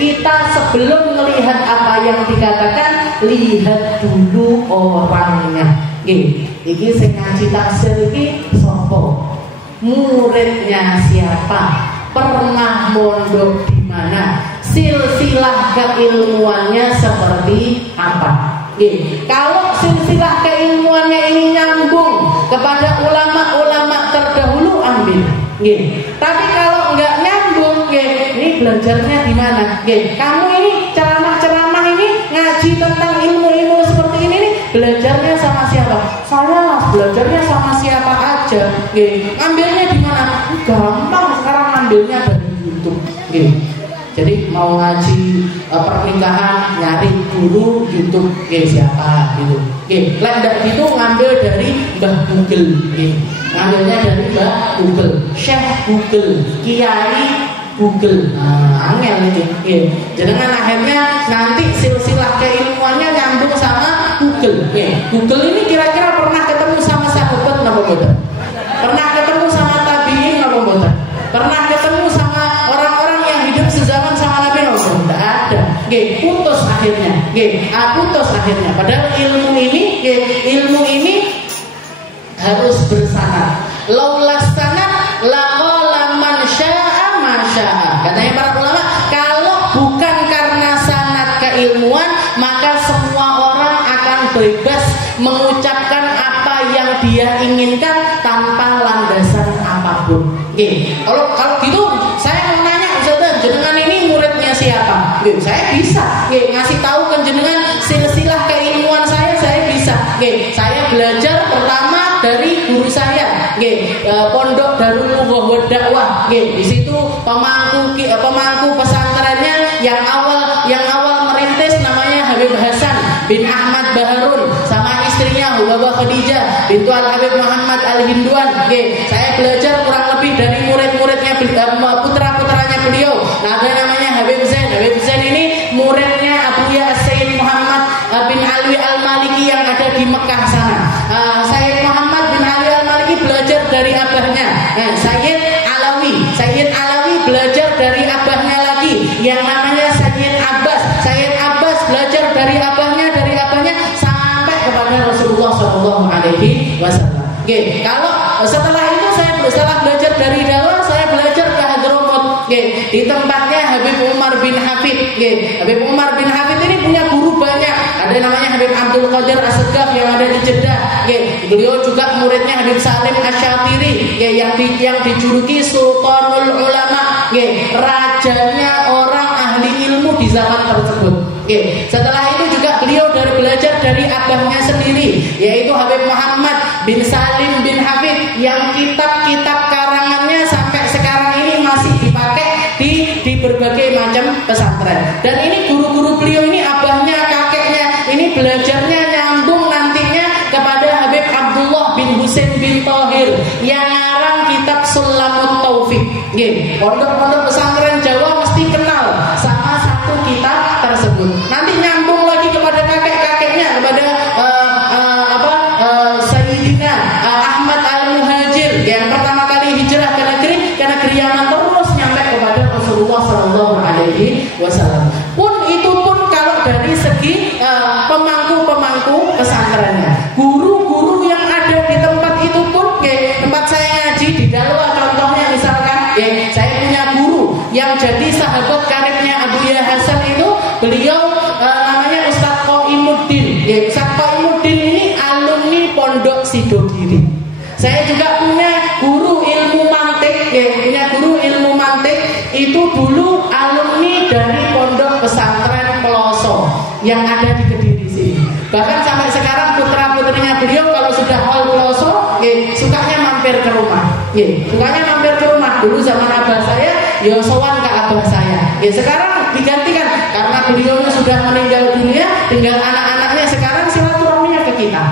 kita sebelum melihat apa yang dikatakan, lihat dulu orangnya. Iki sing ngaji tafsir iki sapa? Muridnya siapa? Pernah mondok di mana? Silsilah keilmuannya seperti apa? Kalau silsilah keilmuannya ini nyambung kepada ulama-ulama terdahulu, ambil. Tapi kalau enggak nyambung, ini belajarnya di mana? Kamu ini ceramah-ceramah ini ngaji tentang ilmu-ilmu seperti ini nih, belajarnya sama siapa? Saya belajarnya sama siapa aja. Ngambilnya di mana? Gampang sekarang ngambilnya dari YouTube. Jadi mau ngaji pernikahan, nyari dulu YouTube siapa gitu. Lek gitu ngambil dari Mbah Google. Ngambilnya dari Mbah Google, Syekh Google, Kiai Google. Angel ini. Jangan akhirnya nanti silsilah keilmuannya nyambung sama Google. Google ini kira-kira pernah ketemu sama sahabat napa boten? Pernah ketemu sama tabiin napa boten? Pernah ketemu sama orang-orang yang hidup sezaman sama Nabi napa? Tidak ada. Putus akhirnya. Putus akhirnya. Padahal ilmu ini harus bersanad. Laulas sanad laqala man syaa ma syaa. Katanya para ulama, kalau bukan karena sanad keilmuan, maka semua orang akan bebas mengucapkan apa yang dia inginkan tanpa landasan apapun. Kalau gitu saya mau nanya, Ustaz, jenengan ini muridnya siapa? Saya bisa ngasih tahu ke jenengan silsilah keilmuan saya bisa. Saya belajar pertama dari guru saya, Pondok Darul Lughah wa Dakwah. Di situ pemangku pesantrennya yang awal merintis namanya Habib Hasan bin Ahmad Baharun sama istrinya Hubabah Khadijah bintu Al-Habib Muhammad Al-Hinduan. Saya belajar kurang lebih dari murid-muridnya, putra-putranya beliau. Nah, ada namanya Habib Zain. Habib Zain ini muridnya Abuya Sayyid Muhammad bin Alwi Al-Maliki yang ada di Mekah sana. Sayyid Muhammad bin Alwi Al-Maliki belajar dari abahnya. Sayyid Alawi belajar dari abahnya lagi yang namanya Sayyid Abbas. Sayyid Abbas belajar dari abahnya sampai kepada Rasulullah SAW. Kalau setelah itu setelah belajar dari Dalwan, saya belajar ke Hadramut. Di tempatnya Habib Umar bin Hafid. Habib Umar bin Hafid ini punya guru banyak. Ada namanya Habib Abdul Qadir As-Segaf yang ada di Jeddah. Beliau juga muridnya Habib Salim Asy-Syatiri yang dijuluki Sultanul Ulama. Rajanya orang ahli ilmu di zaman tersebut. Setelah itu juga beliau belajar dari abahnya sendiri, yaitu Habib Muhammad bin Salim bin Hafid yang kitab-kitab karangannya sampai sekarang ini masih dipakai di berbagai macam pesantren. Dan ini guru-guru beliau ini, abahnya, kakeknya, ini belajarnya nyambung nantinya kepada Habib Abdullah bin Husain bin Thahir yang ngarang kitab Sulamut Taufik. Pondok-pondok pesantren Jawa mesti kenal sama satu kitab tersebut. Nanti nyambung lagi kepada kakek-kakeknya, kepada Sayyidina Ahmad Al-Muhajir yang pertama kali hijrah ke negeri alaihi wasallam. Itu pun kalau dari segi pemangku pesantrennya, guru-guru yang ada di tempat itu pun, tempat saya ngaji di Dalwa contohnya misalkan, saya punya guru yang jadi sahabat karibnya Abuya Hasan itu, beliau namanya Ustadz Qoimuddin. Ustadz Qoimuddin ini alumni Pondok Sidodiri. Saya juga punya guru ilmu mantik, itu dulu alumni dari Pondok Pesantren Peloso yang ada di Kediri sini. Bahkan sampai sekarang putra-putrinya beliau kalau sudah haul Peloso, sukanya mampir ke rumah. Dulu zaman abah saya, sowan ke abah saya. Sekarang digantikan karena beliaunya sudah meninggal dunia, tinggal anak-anaknya sekarang silaturahminya ke kita.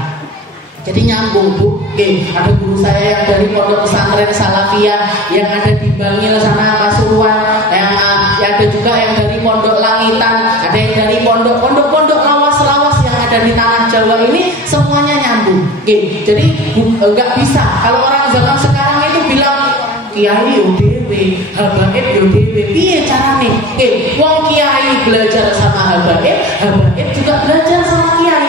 Jadi nyambung Bu. Ada guru saya yang dari Pondok Pesantren Salafiyah yang ada di Bangil sana Pasuruan, yang ada juga yang dari Pondok Langitan, ada yang dari pondok-pondok lawas-lawas yang ada di tanah Jawa ini, semuanya nyambung. Jadi nggak bisa kalau orang zaman sekarang itu bilang kiai yo dhewe, habaib yo dhewe. Piye carane? Wong kiai belajar sama habaib juga belajar sama kiai.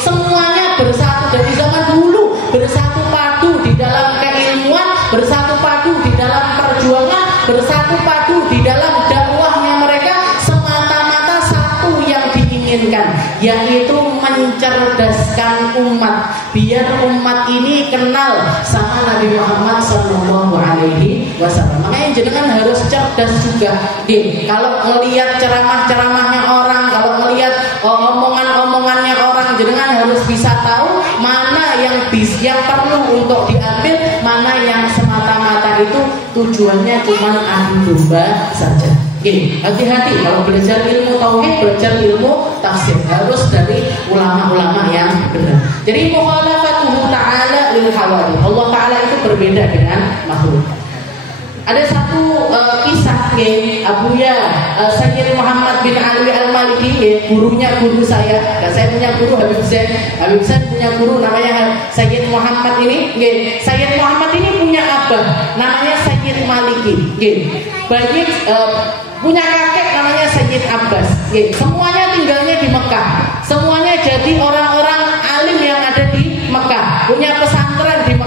Semuanya bersatu dari zaman dulu, bersatu padu di dalam keilmuan, bersatu padu di dalam perjuangan, bersatu padu di dalam dakwahnya mereka, semata-mata satu yang diinginkan, yaitu mencerdaskan umat, biar umat ini kenal sama Nabi Muhammad Sallallahu Alaihi Wasallam. Makanya jenengan harus cerdas juga. Kalau melihat ceramah-ceramahnya orang, kalau melihat omongan-omongannya orang, jenengan harus bisa tahu mana yang perlu untuk diambil, mana yang semata-mata itu tujuannya cuma adu domba saja. Hati-hati kalau belajar ilmu tauhid, belajar ilmu tafsir, harus dari ulama-ulama yang benar. Jadi mukhalafatuhu ta'ala lil hawadith. Allah Ta'ala itu berbeda dengan makhluk. Ada satu kisah Abuya Sayyid Muhammad bin Ali Al-Maliki, gurunya guru saya. Dan saya punya guru Habib Zain. Habib Zain punya guru namanya Sayyid Muhammad ini. Sayyid Muhammad ini punya abah namanya Sayyid Maliki. Banyak punya kakek namanya Sayyid Abbas. Semuanya tinggalnya di Mekah. Semuanya jadi orang-orang alim yang ada di Mekah. Punya pesantren di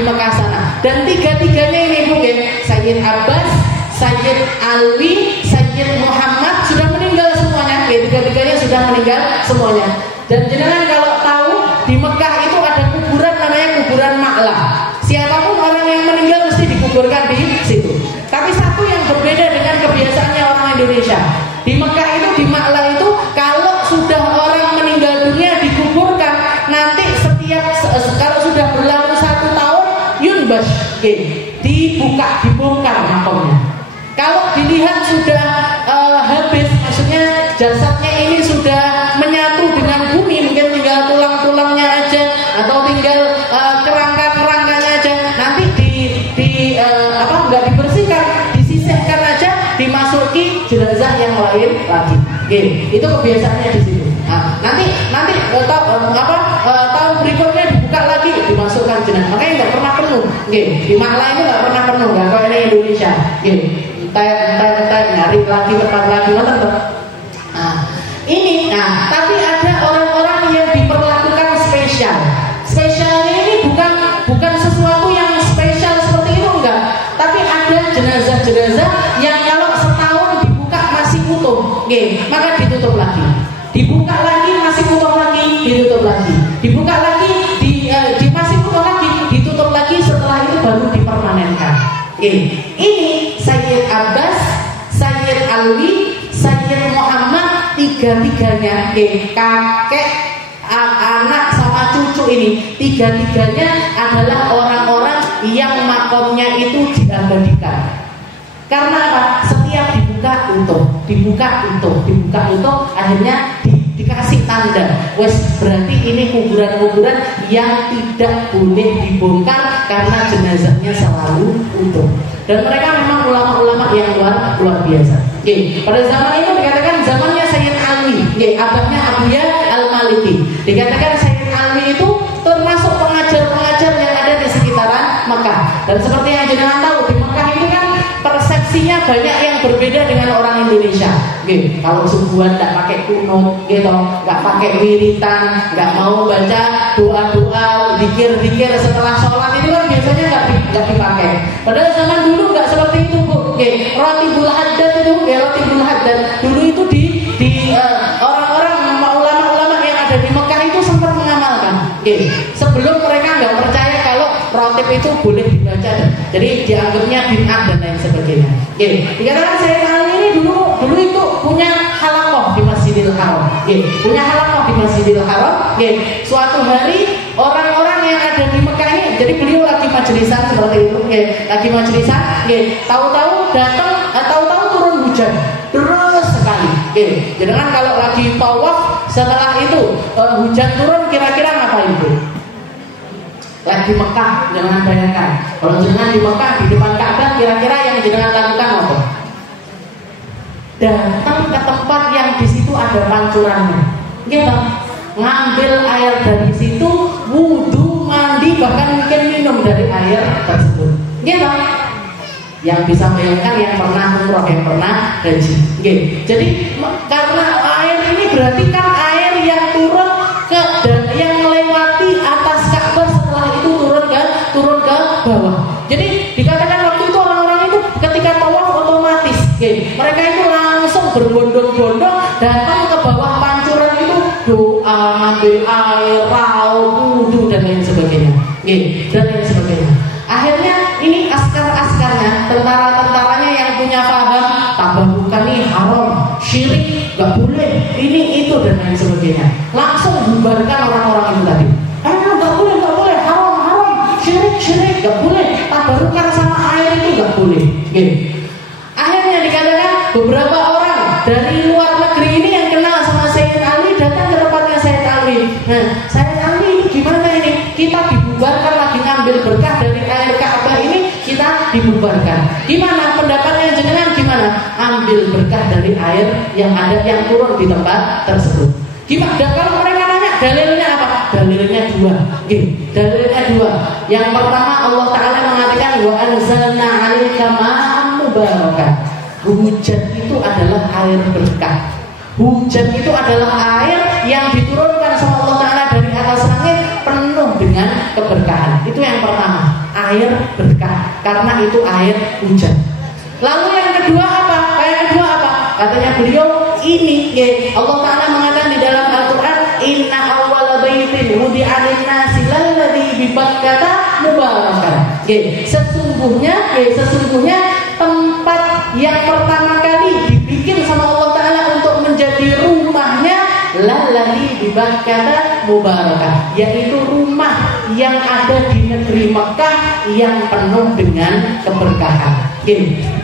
Mekah sana. Dan tiga-tiganya ini Bu, Sayyid Abbas, Sayyid Alwi, Sayyid Muhammad sudah meninggal semuanya. Tiga-tiganya sudah meninggal semuanya. Dan jenengan kalau tahu di Mekah itu ada kuburan namanya kuburan Ma'la. Siapapun orang yang meninggal mesti dikuburkan di situ. Tapi satu yang berbeda dengan kebiasaannya orang Indonesia. Di Mekah itu, di Ma'la itu, kalau sudah orang meninggal dunia dikuburkan, nanti kalau sudah berlalu 1 tahun, yunbash, dibongkar makamnya. Kalau dilihat sudah habis, maksudnya jasadnya ini sudah menyatu dengan bumi, mungkin tinggal tulang-tulangnya aja atau tinggal kerangka-kerangkanya aja, nanti nggak dibersihkan, disisihkan aja, dimasuki jenazah yang lain lagi. Itu kebiasaannya di situ. Nanti tahun berikutnya dibuka lagi, dimasukkan jenazah. Makanya nggak pernah penuh. Di Ma'la itu nggak pernah penuh, nggak kayak di Indonesia. Entar nyari lagi, tempat lagi, tapi ada orang-orang yang diperlakukan spesial. Spesialnya ini bukan sesuatu yang spesial seperti itu, enggak. Tapi ada jenazah-jenazah yang kalau setahun dibuka masih utuh, maka ditutup lagi. Dibuka lagi masih utuh lagi, ditutup lagi. Dibuka lagi, masih utuh lagi, ditutup lagi. Setelah itu baru dipermanenkan. Ini Sayyid Abbas, Sayyid Alwi, Sayyid Muhammad, tiga-tiganya, kakek, anak sama cucu ini, tiga-tiganya adalah orang-orang yang makomnya itu diabadikan. Karena apa? Setiap dibuka utuh, akhirnya dikasih tanda. Berarti ini kuburan-kuburan yang tidak boleh dibongkar karena jenazahnya selalu utuh. Dan mereka memang ulama-ulama yang luar biasa. Pada zaman itu dikatakan zamannya Sayyid Alwi, abahnya Abuya Al-Maliki. Dikatakan Sayyid Alwi itu termasuk pengajar-pengajar yang ada di sekitaran Mekah. Dan seperti yang jenengan tahu, di Mekah itu kan persepsi reaksinya banyak yang berbeda dengan orang Indonesia. Oke, kalau subuhan nggak pakai kunut, gitu, nggak pakai wiritan, nggak mau baca doa-doa, zikir-zikir setelah sholat itu kan biasanya nggak dipakai. Padahal zaman dulu nggak seperti itu, Bu. Oke, Ratibul Haddad itu, Ratibul Haddad dulu itu di orang-orang ulama-ulama yang ada di Mekah itu sempat mengamalkan. Oke, sebelum mereka nggak percaya kalau rotib itu boleh dibaca, jadi dianggapnya bid'ah dan lain sebagainya. Oke, dikatakan Sayyid Ali ini dulu itu punya halaqah di Masjidil Haram. Oke, punya halaqah di Masjidil Haram. Oke, suatu hari orang-orang yang ada di Mekah ini, jadi beliau lagi majlisan seperti itu. Oke, lagi majlisan. Oke, tahu-tahu datang, tahu-tahu turun hujan deras sekali. Oke, jadi kan kalau lagi tawaf setelah itu hujan turun, kira-kira ngapain Bu? Lagi di Mekah, jangan bayangkan. Kalau jenengan di Mekah di depan Ka'bah, kira-kira yang jenengan lakukan apa? Datang ke tempat yang di situ ada pancurannya, gitu. Ngambil air dari situ, wudu, mandi, bahkan mungkin minum dari air tersebut, gitu. Yang bisa bayangkan yang pernah umroh, yang pernah haji, gitu. Jadi karena air ini berarti kan air yang turun ke dan yang melewati atas Ka'bah, setelah itu turun ke bawah. Jadi dikatakan waktu itu orang-orang itu ketika tawaf otomatis, mereka itu langsung berbondong-bondong datang ke bawah pancuran itu, doa, ambil air, raud, wudu dan lain sebagainya, dan lain sebagainya. Akhirnya ini askar-askarnya, tentara-tentaranya yang punya paham tabarukan ini haram, syirik, gak boleh, ini itu dan lain sebagainya, langsung bubarkan orang-orang itu tadi. Gak boleh, haram, syirik, gak boleh, tabarukan sama air itu gak boleh. Akhirnya dikatakan beberapa orang dari luar negeri ini yang kenal sama Sayyid Ali datang ke tempatnya Sayyid Ali. Nah, Sayyid Ali ini gimana ini? Kita dibubarkan lagi, ngambil berkah dari air Ka'bah ini, kita dibubarkan. Gimana pendapatnya jenengan? Gimana? Ambil berkah dari air yang ada, yang turun di tempat tersebut. Gimana? Dan kalau mereka nanya dalilnya apa? Dalilnya dua. Dalilnya dua. Yang pertama, Allah Ta'ala mengatakan wa anzalna 'alaika ma'an mubarakah. Hujan itu adalah air berkah. Hujan itu adalah air yang diturunkan sama Allah Ta'ala dari atas langit, penuh dengan keberkahan. Itu yang pertama, air berkah, karena itu air hujan. Lalu yang kedua apa? Katanya beliau ini, Allah Ta'ala mengatakan di dalam Al-Quran, inna awwala baitin wudi'a lin-nasi lalladzi bi Bakkah mubarakan. Sesungguhnya tempat yang pertama kali dibikin sama Allah Ta'ala untuk menjadi rumahnya lalladzi bi Bakkah mubarakan, yaitu rumah yang ada di negeri Mekah yang penuh dengan keberkahan.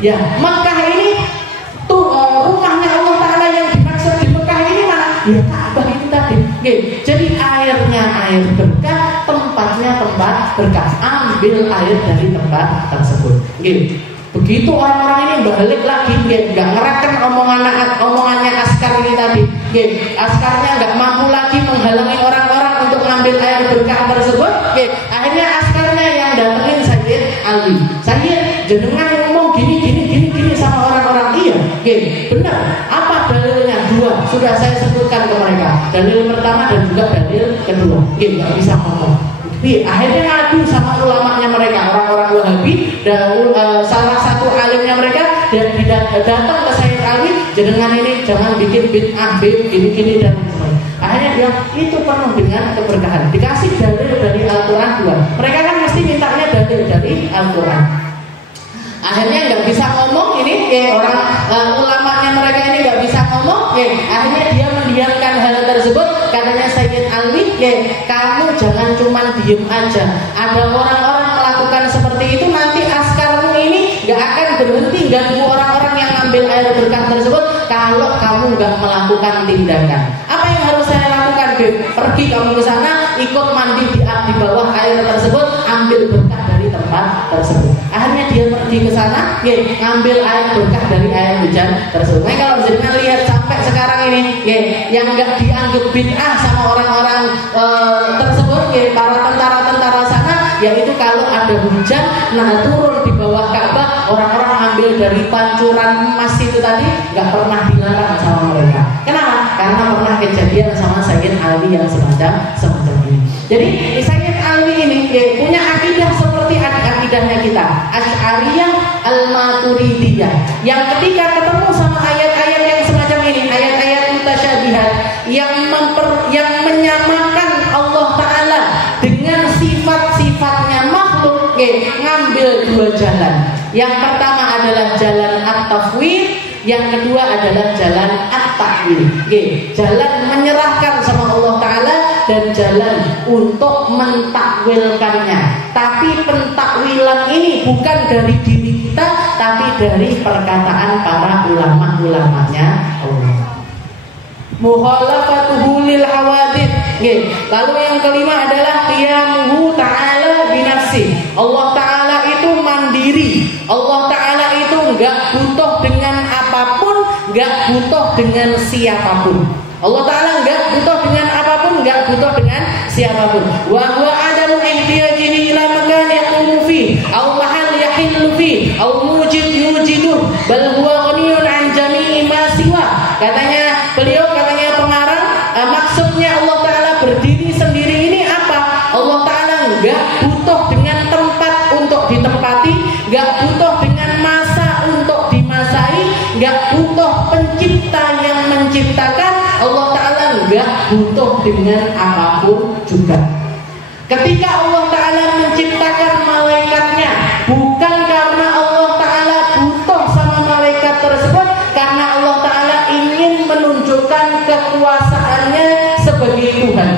Ya, Mekah ini tuh rumahnya Allah Ta'ala. Yang dimaksud di Mekah ini mana? Ya Ka'bah itu tadi. Jadi airnya air berkah, tempatnya tempat berkah. Ambil air dari tempat tersebut. Begitu orang-orang ini balik lagi, nggak ngereken omongannya askar ini tadi. Askarnya nggak mampu lagi menghalangi orang-orang untuk mengambil air berkah tersebut. Akhirnya askarnya yang datengin Sayyid Ali. Sayyid, jenengan ngomong gini sama orang-orang. Iya, benar. Apa dalilnya? Dua, sudah saya sebutkan ke mereka. Dalil pertama dan juga dalil kedua. Nggak bisa ngomong. Akhirnya ngadu sama ulamanya mereka, orang-orang Wahabi, dan salah satu alimnya mereka dan datang ke Sayyid Ali, jenengan ini jangan bikin bid'ah, gini dan sebagainya. Akhirnya bilang itu penuh dengan keberkahan. Dikasih dalil dari Al-Quran dua. Mereka kan mesti mintanya dalil dari Al-Quran. Akhirnya nggak bisa ngomong ini, orang ulamanya mereka ini nggak bisa ngomong. Akhirnya dia mendiamkan hal tersebut. Katanya Sayyid Ali, kamu jangan cuma diem aja. Ada orang-orang melakukan seperti itu, nanti askarmu ini nggak akan berhenti ganggu orang-orang yang ambil air berkah tersebut kalau kamu nggak melakukan tindakan. Apa yang harus saya lakukan, Beb? Pergi kamu ke sana, ikut mandi di bawah air tersebut, ambil berkah dari tempat tersebut. Akhirnya dia pergi ke sana, ngambil air berkah dari air hujan tersebut. Nah, kalau jenengan lihat sampai sekarang ini, yang nggak dianggap bid'ah sama orang-orang tersebut, para tentara-tentara sana, yaitu kalau ada hujan, nah turun di bawah Ka'bah, orang-orang ambil dari pancuran emas itu tadi, nggak pernah dilarang sama mereka. Kenapa? Karena pernah kejadian sama Sayyid Ali yang semacam ini. Jadi Sayyid Ali ini punya akidah seperti akidahnya kita, Asy'ariyah Al-Maturidiyah, yang ketika ketemu sama ayat-ayat yang semacam ini, ayat-ayat mutasyabihat yang menyamakan Allah Ta'ala dengan sifat-sifatnya makhluk, ngambil dua jalan. Yang pertama adalah jalan at-tafwid, yang kedua adalah jalan at-ta'wil. Jalan menyerahkan sama Allah Ta'ala dan jalan untuk mentakwilkannya. Tapi pentakwilan ini bukan dari diri kita, tapi dari perkataan para ulama-ulamanya Allah. Mukhalafatuhu lil hawadith. Lalu yang kelima adalah qiyamuhu ta'ala binafsi. Allah Ta'ala itu mandiri. Allah Ta'ala itu enggak butuh dengan apapun, enggak butuh dengan siapapun. Allah Ta'ala enggak butuh dengan apapun, enggak butuh dengan siapapun. Wa huwa adamu ihtiyajihi ila makan yaqumu fi aw mahal yahillu fi aw mujid yujidu bal huwa ghaniyun an jami'i ma siwa. Beliau katanya pengarang, maksudnya Allah Ta'ala berdiri sendiri ini apa? Allah Ta'ala enggak butuh dengan tempat untuk ditempati, enggak butuh dengan masa untuk dimasai, enggak butuh pencipta yang menciptakan. Allah Ta'ala enggak butuh dengan apapun juga. Ketika Allah Ta'ala menciptakan malaikatnya, bukan karena Allah Ta'ala butuh sama malaikat tersebut, karena Allah Ta'ala ingin menunjukkan kekuasaannya sebagai Tuhan.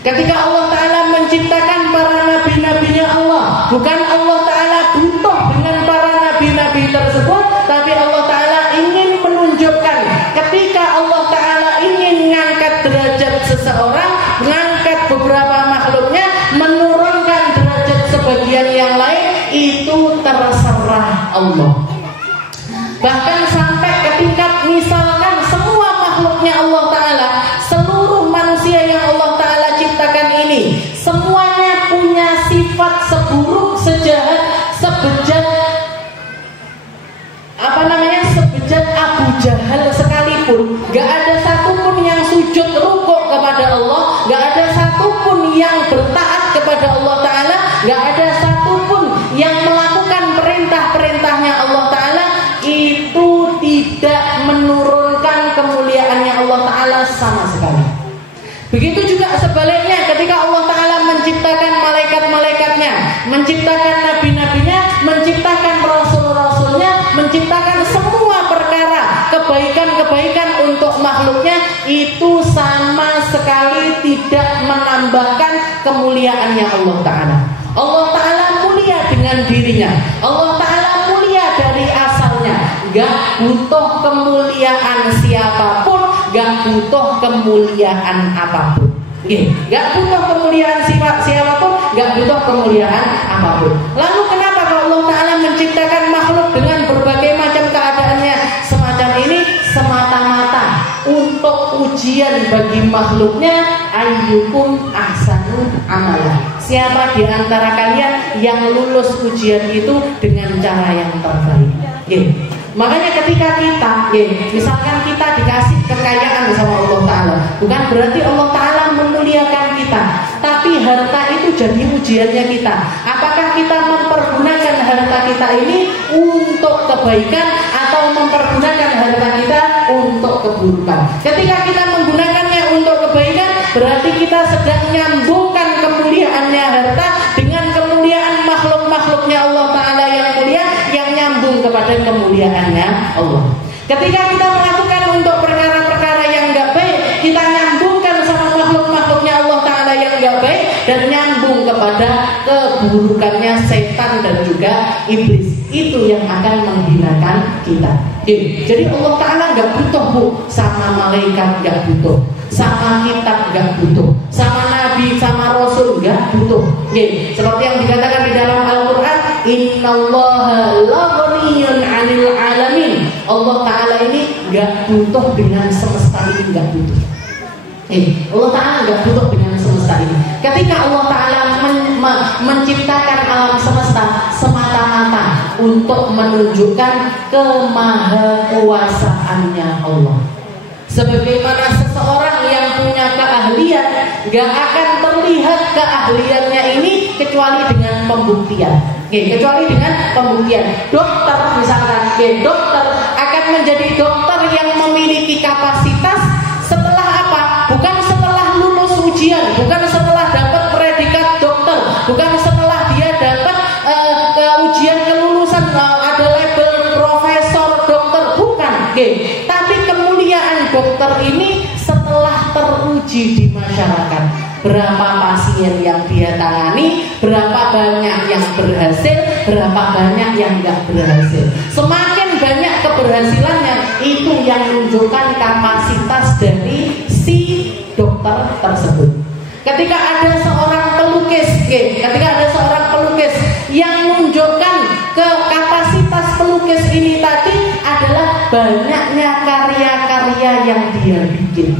Ketika Allah Ta'ala menciptakan para nabi-nabinya Allah, bukan Allah Ta'ala butuh dengan para nabi-nabi tersebut, tapi Allah Ta'ala ingin menunjukkan ketika Allah Ta'ala ingin mengangkat derajat seseorang, mengangkat beberapa makhluknya, menurunkan derajat sebagian yang lain, itu terserah Allah. Bahkan sampai ke tingkat misalkan semua makhluknya Allah Ta'ala, seluruh manusia yang Allah Ta'ala ciptakan ini, semuanya punya sifat seburuk, sejahat, sebejat sebejat Abu Jahal sekalipun, gak ada satupun yang sujud rukuk kepada Allah, gak ada satupun yang bertaat kepada Allah Ta'ala, gak ada satupun yang melakukan perintah-perintahnya Allah Ta'ala, itu tidak menurunkan kemuliaannya Allah Ta'ala sama sekali. Begitu juga sebaliknya, ketika Allah Ta'ala menciptakan malaikat-malaikatnya, menciptakan nabi-nabinya, menciptakan rasul-rasulnya, menciptakan semua perkara kebaikan-kebaikan untuk makhluknya, itu sama sekali tidak menambahkan kemuliaannya Allah Ta'ala. Allah Ta'ala mulia dengan dirinya, Allah Ta'ala mulia dari asalnya, gak butuh kemuliaan siapapun, gak butuh kemuliaan apapun. Gak butuh kemuliaan siapapun, gak butuh kemuliaan apapun. Lalu kenapa kalau Allah Ta'ala menciptakan makhluk dengan berbagai macam keadaannya semacam ini? Semata-mata untuk ujian bagi makhluknya, ayyukum ahsanu amala. Siapa di antara kalian yang lulus ujian itu dengan cara yang terbaik. Makanya ketika kita, misalkan kita dikasih kekayaan sama Allah Ta'ala, bukan berarti Allah Ta'ala memuliakan kita, tapi harta itu jadi ujiannya kita. Apakah kita mempergunakan harta kita ini untuk kebaikan atau mempergunakan harta kita untuk keburukan? Ketika kita menggunakannya untuk kebaikan, berarti kita sedang nyambungkan kemuliaannya harta dengan kemuliaan makhluk-makhluknya Allah Ta'ala yang mulia, yang nyambung kepada kemuliaannya Allah. Ketika kita melakukan untuk perkara-perkara yang gak baik, kita nyambungkan sama makhluk-makhluknya Allah Ta'ala yang gak baik, dan nyambung kepada keburukannya setan dan juga iblis. Itu yang akan menghinakan kita. Jadi Allah Ta'ala gak butuh sama malaikat, gak butuh sama kitab, gak butuh sama nabi, sama rasul, gak butuh. Seperti yang dikatakan di dalam Al-Quran, innallaha laghaniyun 'anil 'alamin. Allah Ta'ala ini gak butuh dengan semesta ini, gak butuh. Allah Ta'ala gak butuh dengan semesta semesta ini. Ketika Allah Ta'ala menciptakan alam semesta semata-mata untuk menunjukkan kemahakuasaannya Allah. Sebagaimana seseorang yang punya keahlian, gak akan terlihat keahliannya ini kecuali dengan pembuktian. Kecuali dengan pembuktian. Dokter misalkan, dokter akan menjadi dokter yang memiliki kapasitas setelah apa? Bukan setelah lulus ujian, bukan setelah dapat predikat dokter, bukan setelah dia dapat ujian kelulusan ada label profesor dokter, bukan. Tapi kemuliaan dokter ini setelah teruji di masyarakat. Berapa pasien yang dia tangani, berapa banyak yang berhasil, berapa banyak yang nggak berhasil. Semakin banyak keberhasilannya, itu yang menunjukkan kapasitas dari si dokter tersebut. Ketika ada seorang pelukis, yang menunjukkan ke kapasitas pelukis ini tadi adalah banyaknya karya-karya yang dia bikin.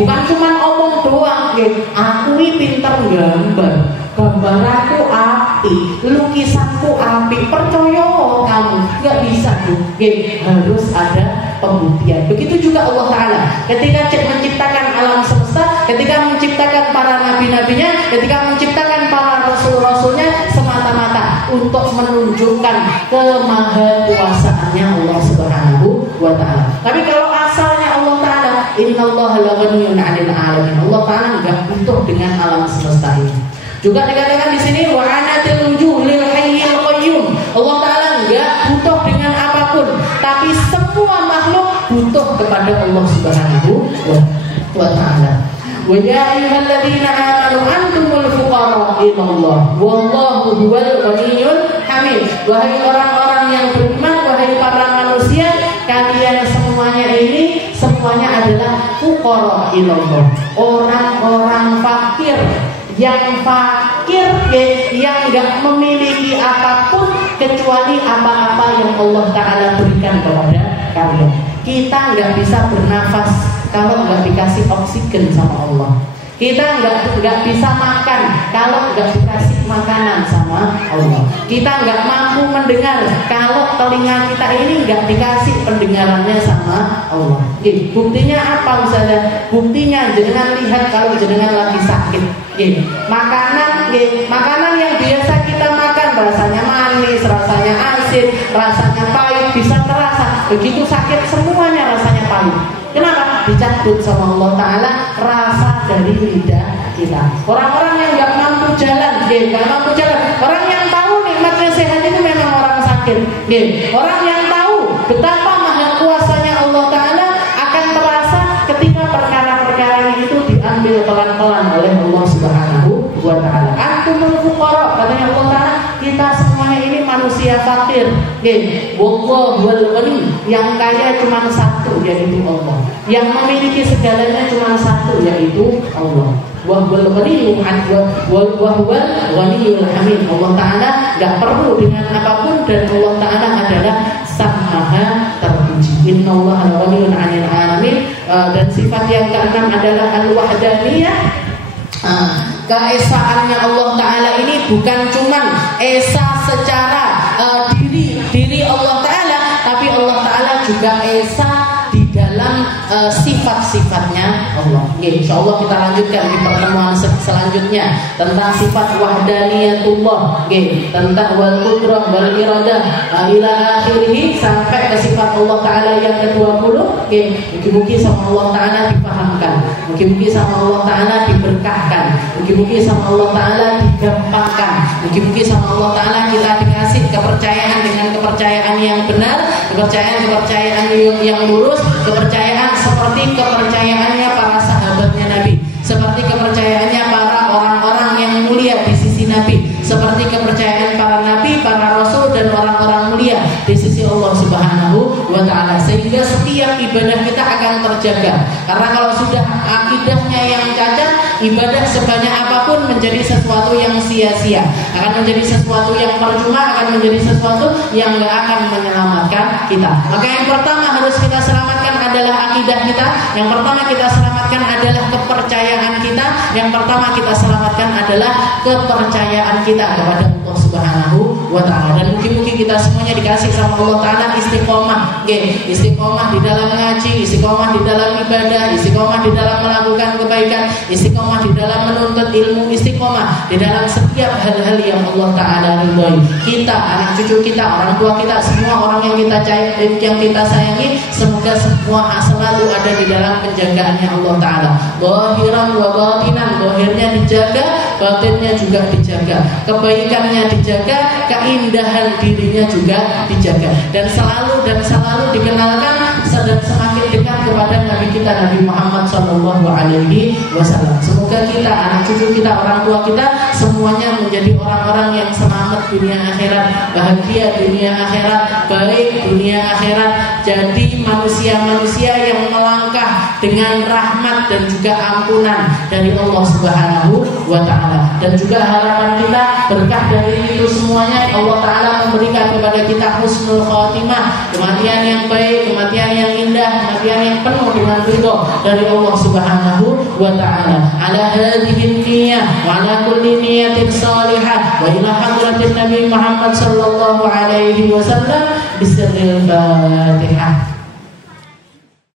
Bukan cuma omong doang, aku ini pinter gambar aku api, lukisanku api, percaya kamu, nggak bisa tuh. Harus ada pembuktian. Begitu juga Allah Ta'ala ketika menciptakan alam semesta, ketika menciptakan para nabi-nabinya, ketika menciptakan para rasul-rasulnya semata-mata untuk menunjukkan kemahakuasaannya Allah Subhanahu wa Ta'ala. Tapi kalau asalnya Allah Ta'ala, innallaha la ghaniyyun 'anil 'alamin. Allah Ta'ala enggak butuh dengan alam semesta ini. Juga dikatakan di sini wa anatil wujuh lil hayyil qayyum. Allah Ta'ala enggak butuh dengan apapun, tapi semua makhluk butuh kepada Allah Subhanahu wa Ta'ala. Wa ya ayyuhalladzina amanu antumul fuqara ila Allah wallahu huwal ghaniyyul hamid. Wahai orang-orang yang beriman, wahai para manusia, kalian semuanya adalah fuqara ila Allah. Orang-orang fakir, yang enggak memiliki apapun kecuali apa-apa yang Allah Ta'ala berikan kepada kalian. Kita enggak bisa bernafas kalau enggak dikasih oksigen sama Allah. Kita enggak bisa makan kalau enggak dikasih makanan sama Allah. Kita enggak mampu mendengar kalau telinga kita ini enggak dikasih pendengarannya sama Allah. Buktinya apa misalnya? Buktinya jenengan lihat kalau jenengan lagi sakit. Makanan yang biasa kita makan rasanya manis, rasanya asin, rasanya pahit, bisa terasa. Begitu sakit semuanya rasanya pahit. Kenapa? Dicabut sama Allah Ta'ala rasa dari lidah kita. Orang-orang yang nggak mampu jalan, orang yang tahu nikmatnya sehat itu memang orang sakit. Orang yang tahu betapa maha kuasanya Allah Ta'ala akan terasa ketika perkara-perkara itu diambil pelan-pelan oleh Allah Subhanahu wa Ta'ala. Antumul fuqara, katanya Allah Ta'ala, kita semuanya ini manusia fakir. Wallahu wal ghani, yang kaya cuma satu yaitu Allah. Yang memiliki segalanya cuma satu yaitu Allah. Wa huwal ghaniyyu wa huwal ghaniyul hamid. Allah Ta'ala enggak perlu dengan apapun dan Allah Ta'ala adalah Sang Maha terpuji. Innallaha la ghaniyyun 'anil 'alamin. Dan sifat yang keenam adalah al-wahdaniyah. Keesaannya Allah Ta'ala ini bukan cuman esa secara diri Allah Ta'ala, tapi Allah Ta'ala juga esa di dalam sifat-sifatnya Allah. Insyaallah kita lanjutkan di pertemuan selanjutnya tentang sifat wahdaniyatullah, tentang wal qudrah wal iradah ila akhirih sampai ke sifat Allah Ta'ala yang ke-20. Mungkin-mungkin sama Allah Ta'ala dipahamkan, mungkin-mungkin sama Allah Ta'ala diberkahkan, mungkin-mungkin sama Allah Ta'ala digampangkan, mungkin-mungkin sama Allah Ta'ala kita dikasih kepercayaan dengan kepercayaan yang benar, kepercayaan yang lurus, kepercayaan seperti kepercayaannya para sahabatnya Nabi, seperti kepercayaannya para orang-orang yang mulia di sisi Nabi, seperti kepercayaan para nabi, para rasul dan orang-orang mulia di sisi Allah Subhanahu wa Ta'ala, sehingga setiap ibadah kita akan terjaga. Karena kalau sudah akidahnya yang cacat, ibadah sebanyak apapun menjadi sesuatu yang sia-sia, akan menjadi sesuatu yang percuma, akan menjadi sesuatu yang gak akan menyelamatkan kita. Maka yang pertama harus kita selamatkan adalah akidah akidah kita, yang pertama kita selamatkan adalah kepercayaan kita, yang pertama kita selamatkan adalah kepercayaan kita kepada Allah Subhanahu wa ta'ala. Dan mungkin kita semuanya dikasih sama Allah ta'ala istiqomah, istiqomah di dalam ngaji, istiqomah di dalam ibadah, istiqomah di dalam melakukan kebaikan, istiqomah di dalam menuntut ilmu, istiqomah di dalam setiap hal-hal yang Allah ta'ala ridhoi. Kita, anak cucu kita, orang tua kita, semua orang yang kita sayangi, semoga semua selalu ada di dalam penjagaannya Allah ta'ala. Zahiran wa batinan, zahirnya dijaga, batinnya juga dijaga, kebaikannya dijaga, keindahan dirinya juga dijaga, dan selalu dikenalkan dan semakin dekat kepada Nabi kita Nabi Muhammad SAW. Semoga kita, anak cucu kita, orang tua kita semuanya menjadi orang-orang yang selamat dunia akhirat, bahagia dunia akhirat, baik dunia akhirat, jadi manusia-manusia yang melangkah dengan rahmat dan juga ampunan dari Allah Subhanahu wa ta'ala. Dan juga harapan kita berkah dari itu semuanya, Allah ta'ala memberikan kepada kita husnul khatimah, kematian yang baik, kematian yang indah, kematian yang penuh dengan ridho dari Allah Subhanahu wa ta'ala. Ala hadhihi niyyah wa ala kulli niyatin salihah wa ila hadratin Nabi Muhammad sallallahu alaihi wasallam bisirril Fatihah.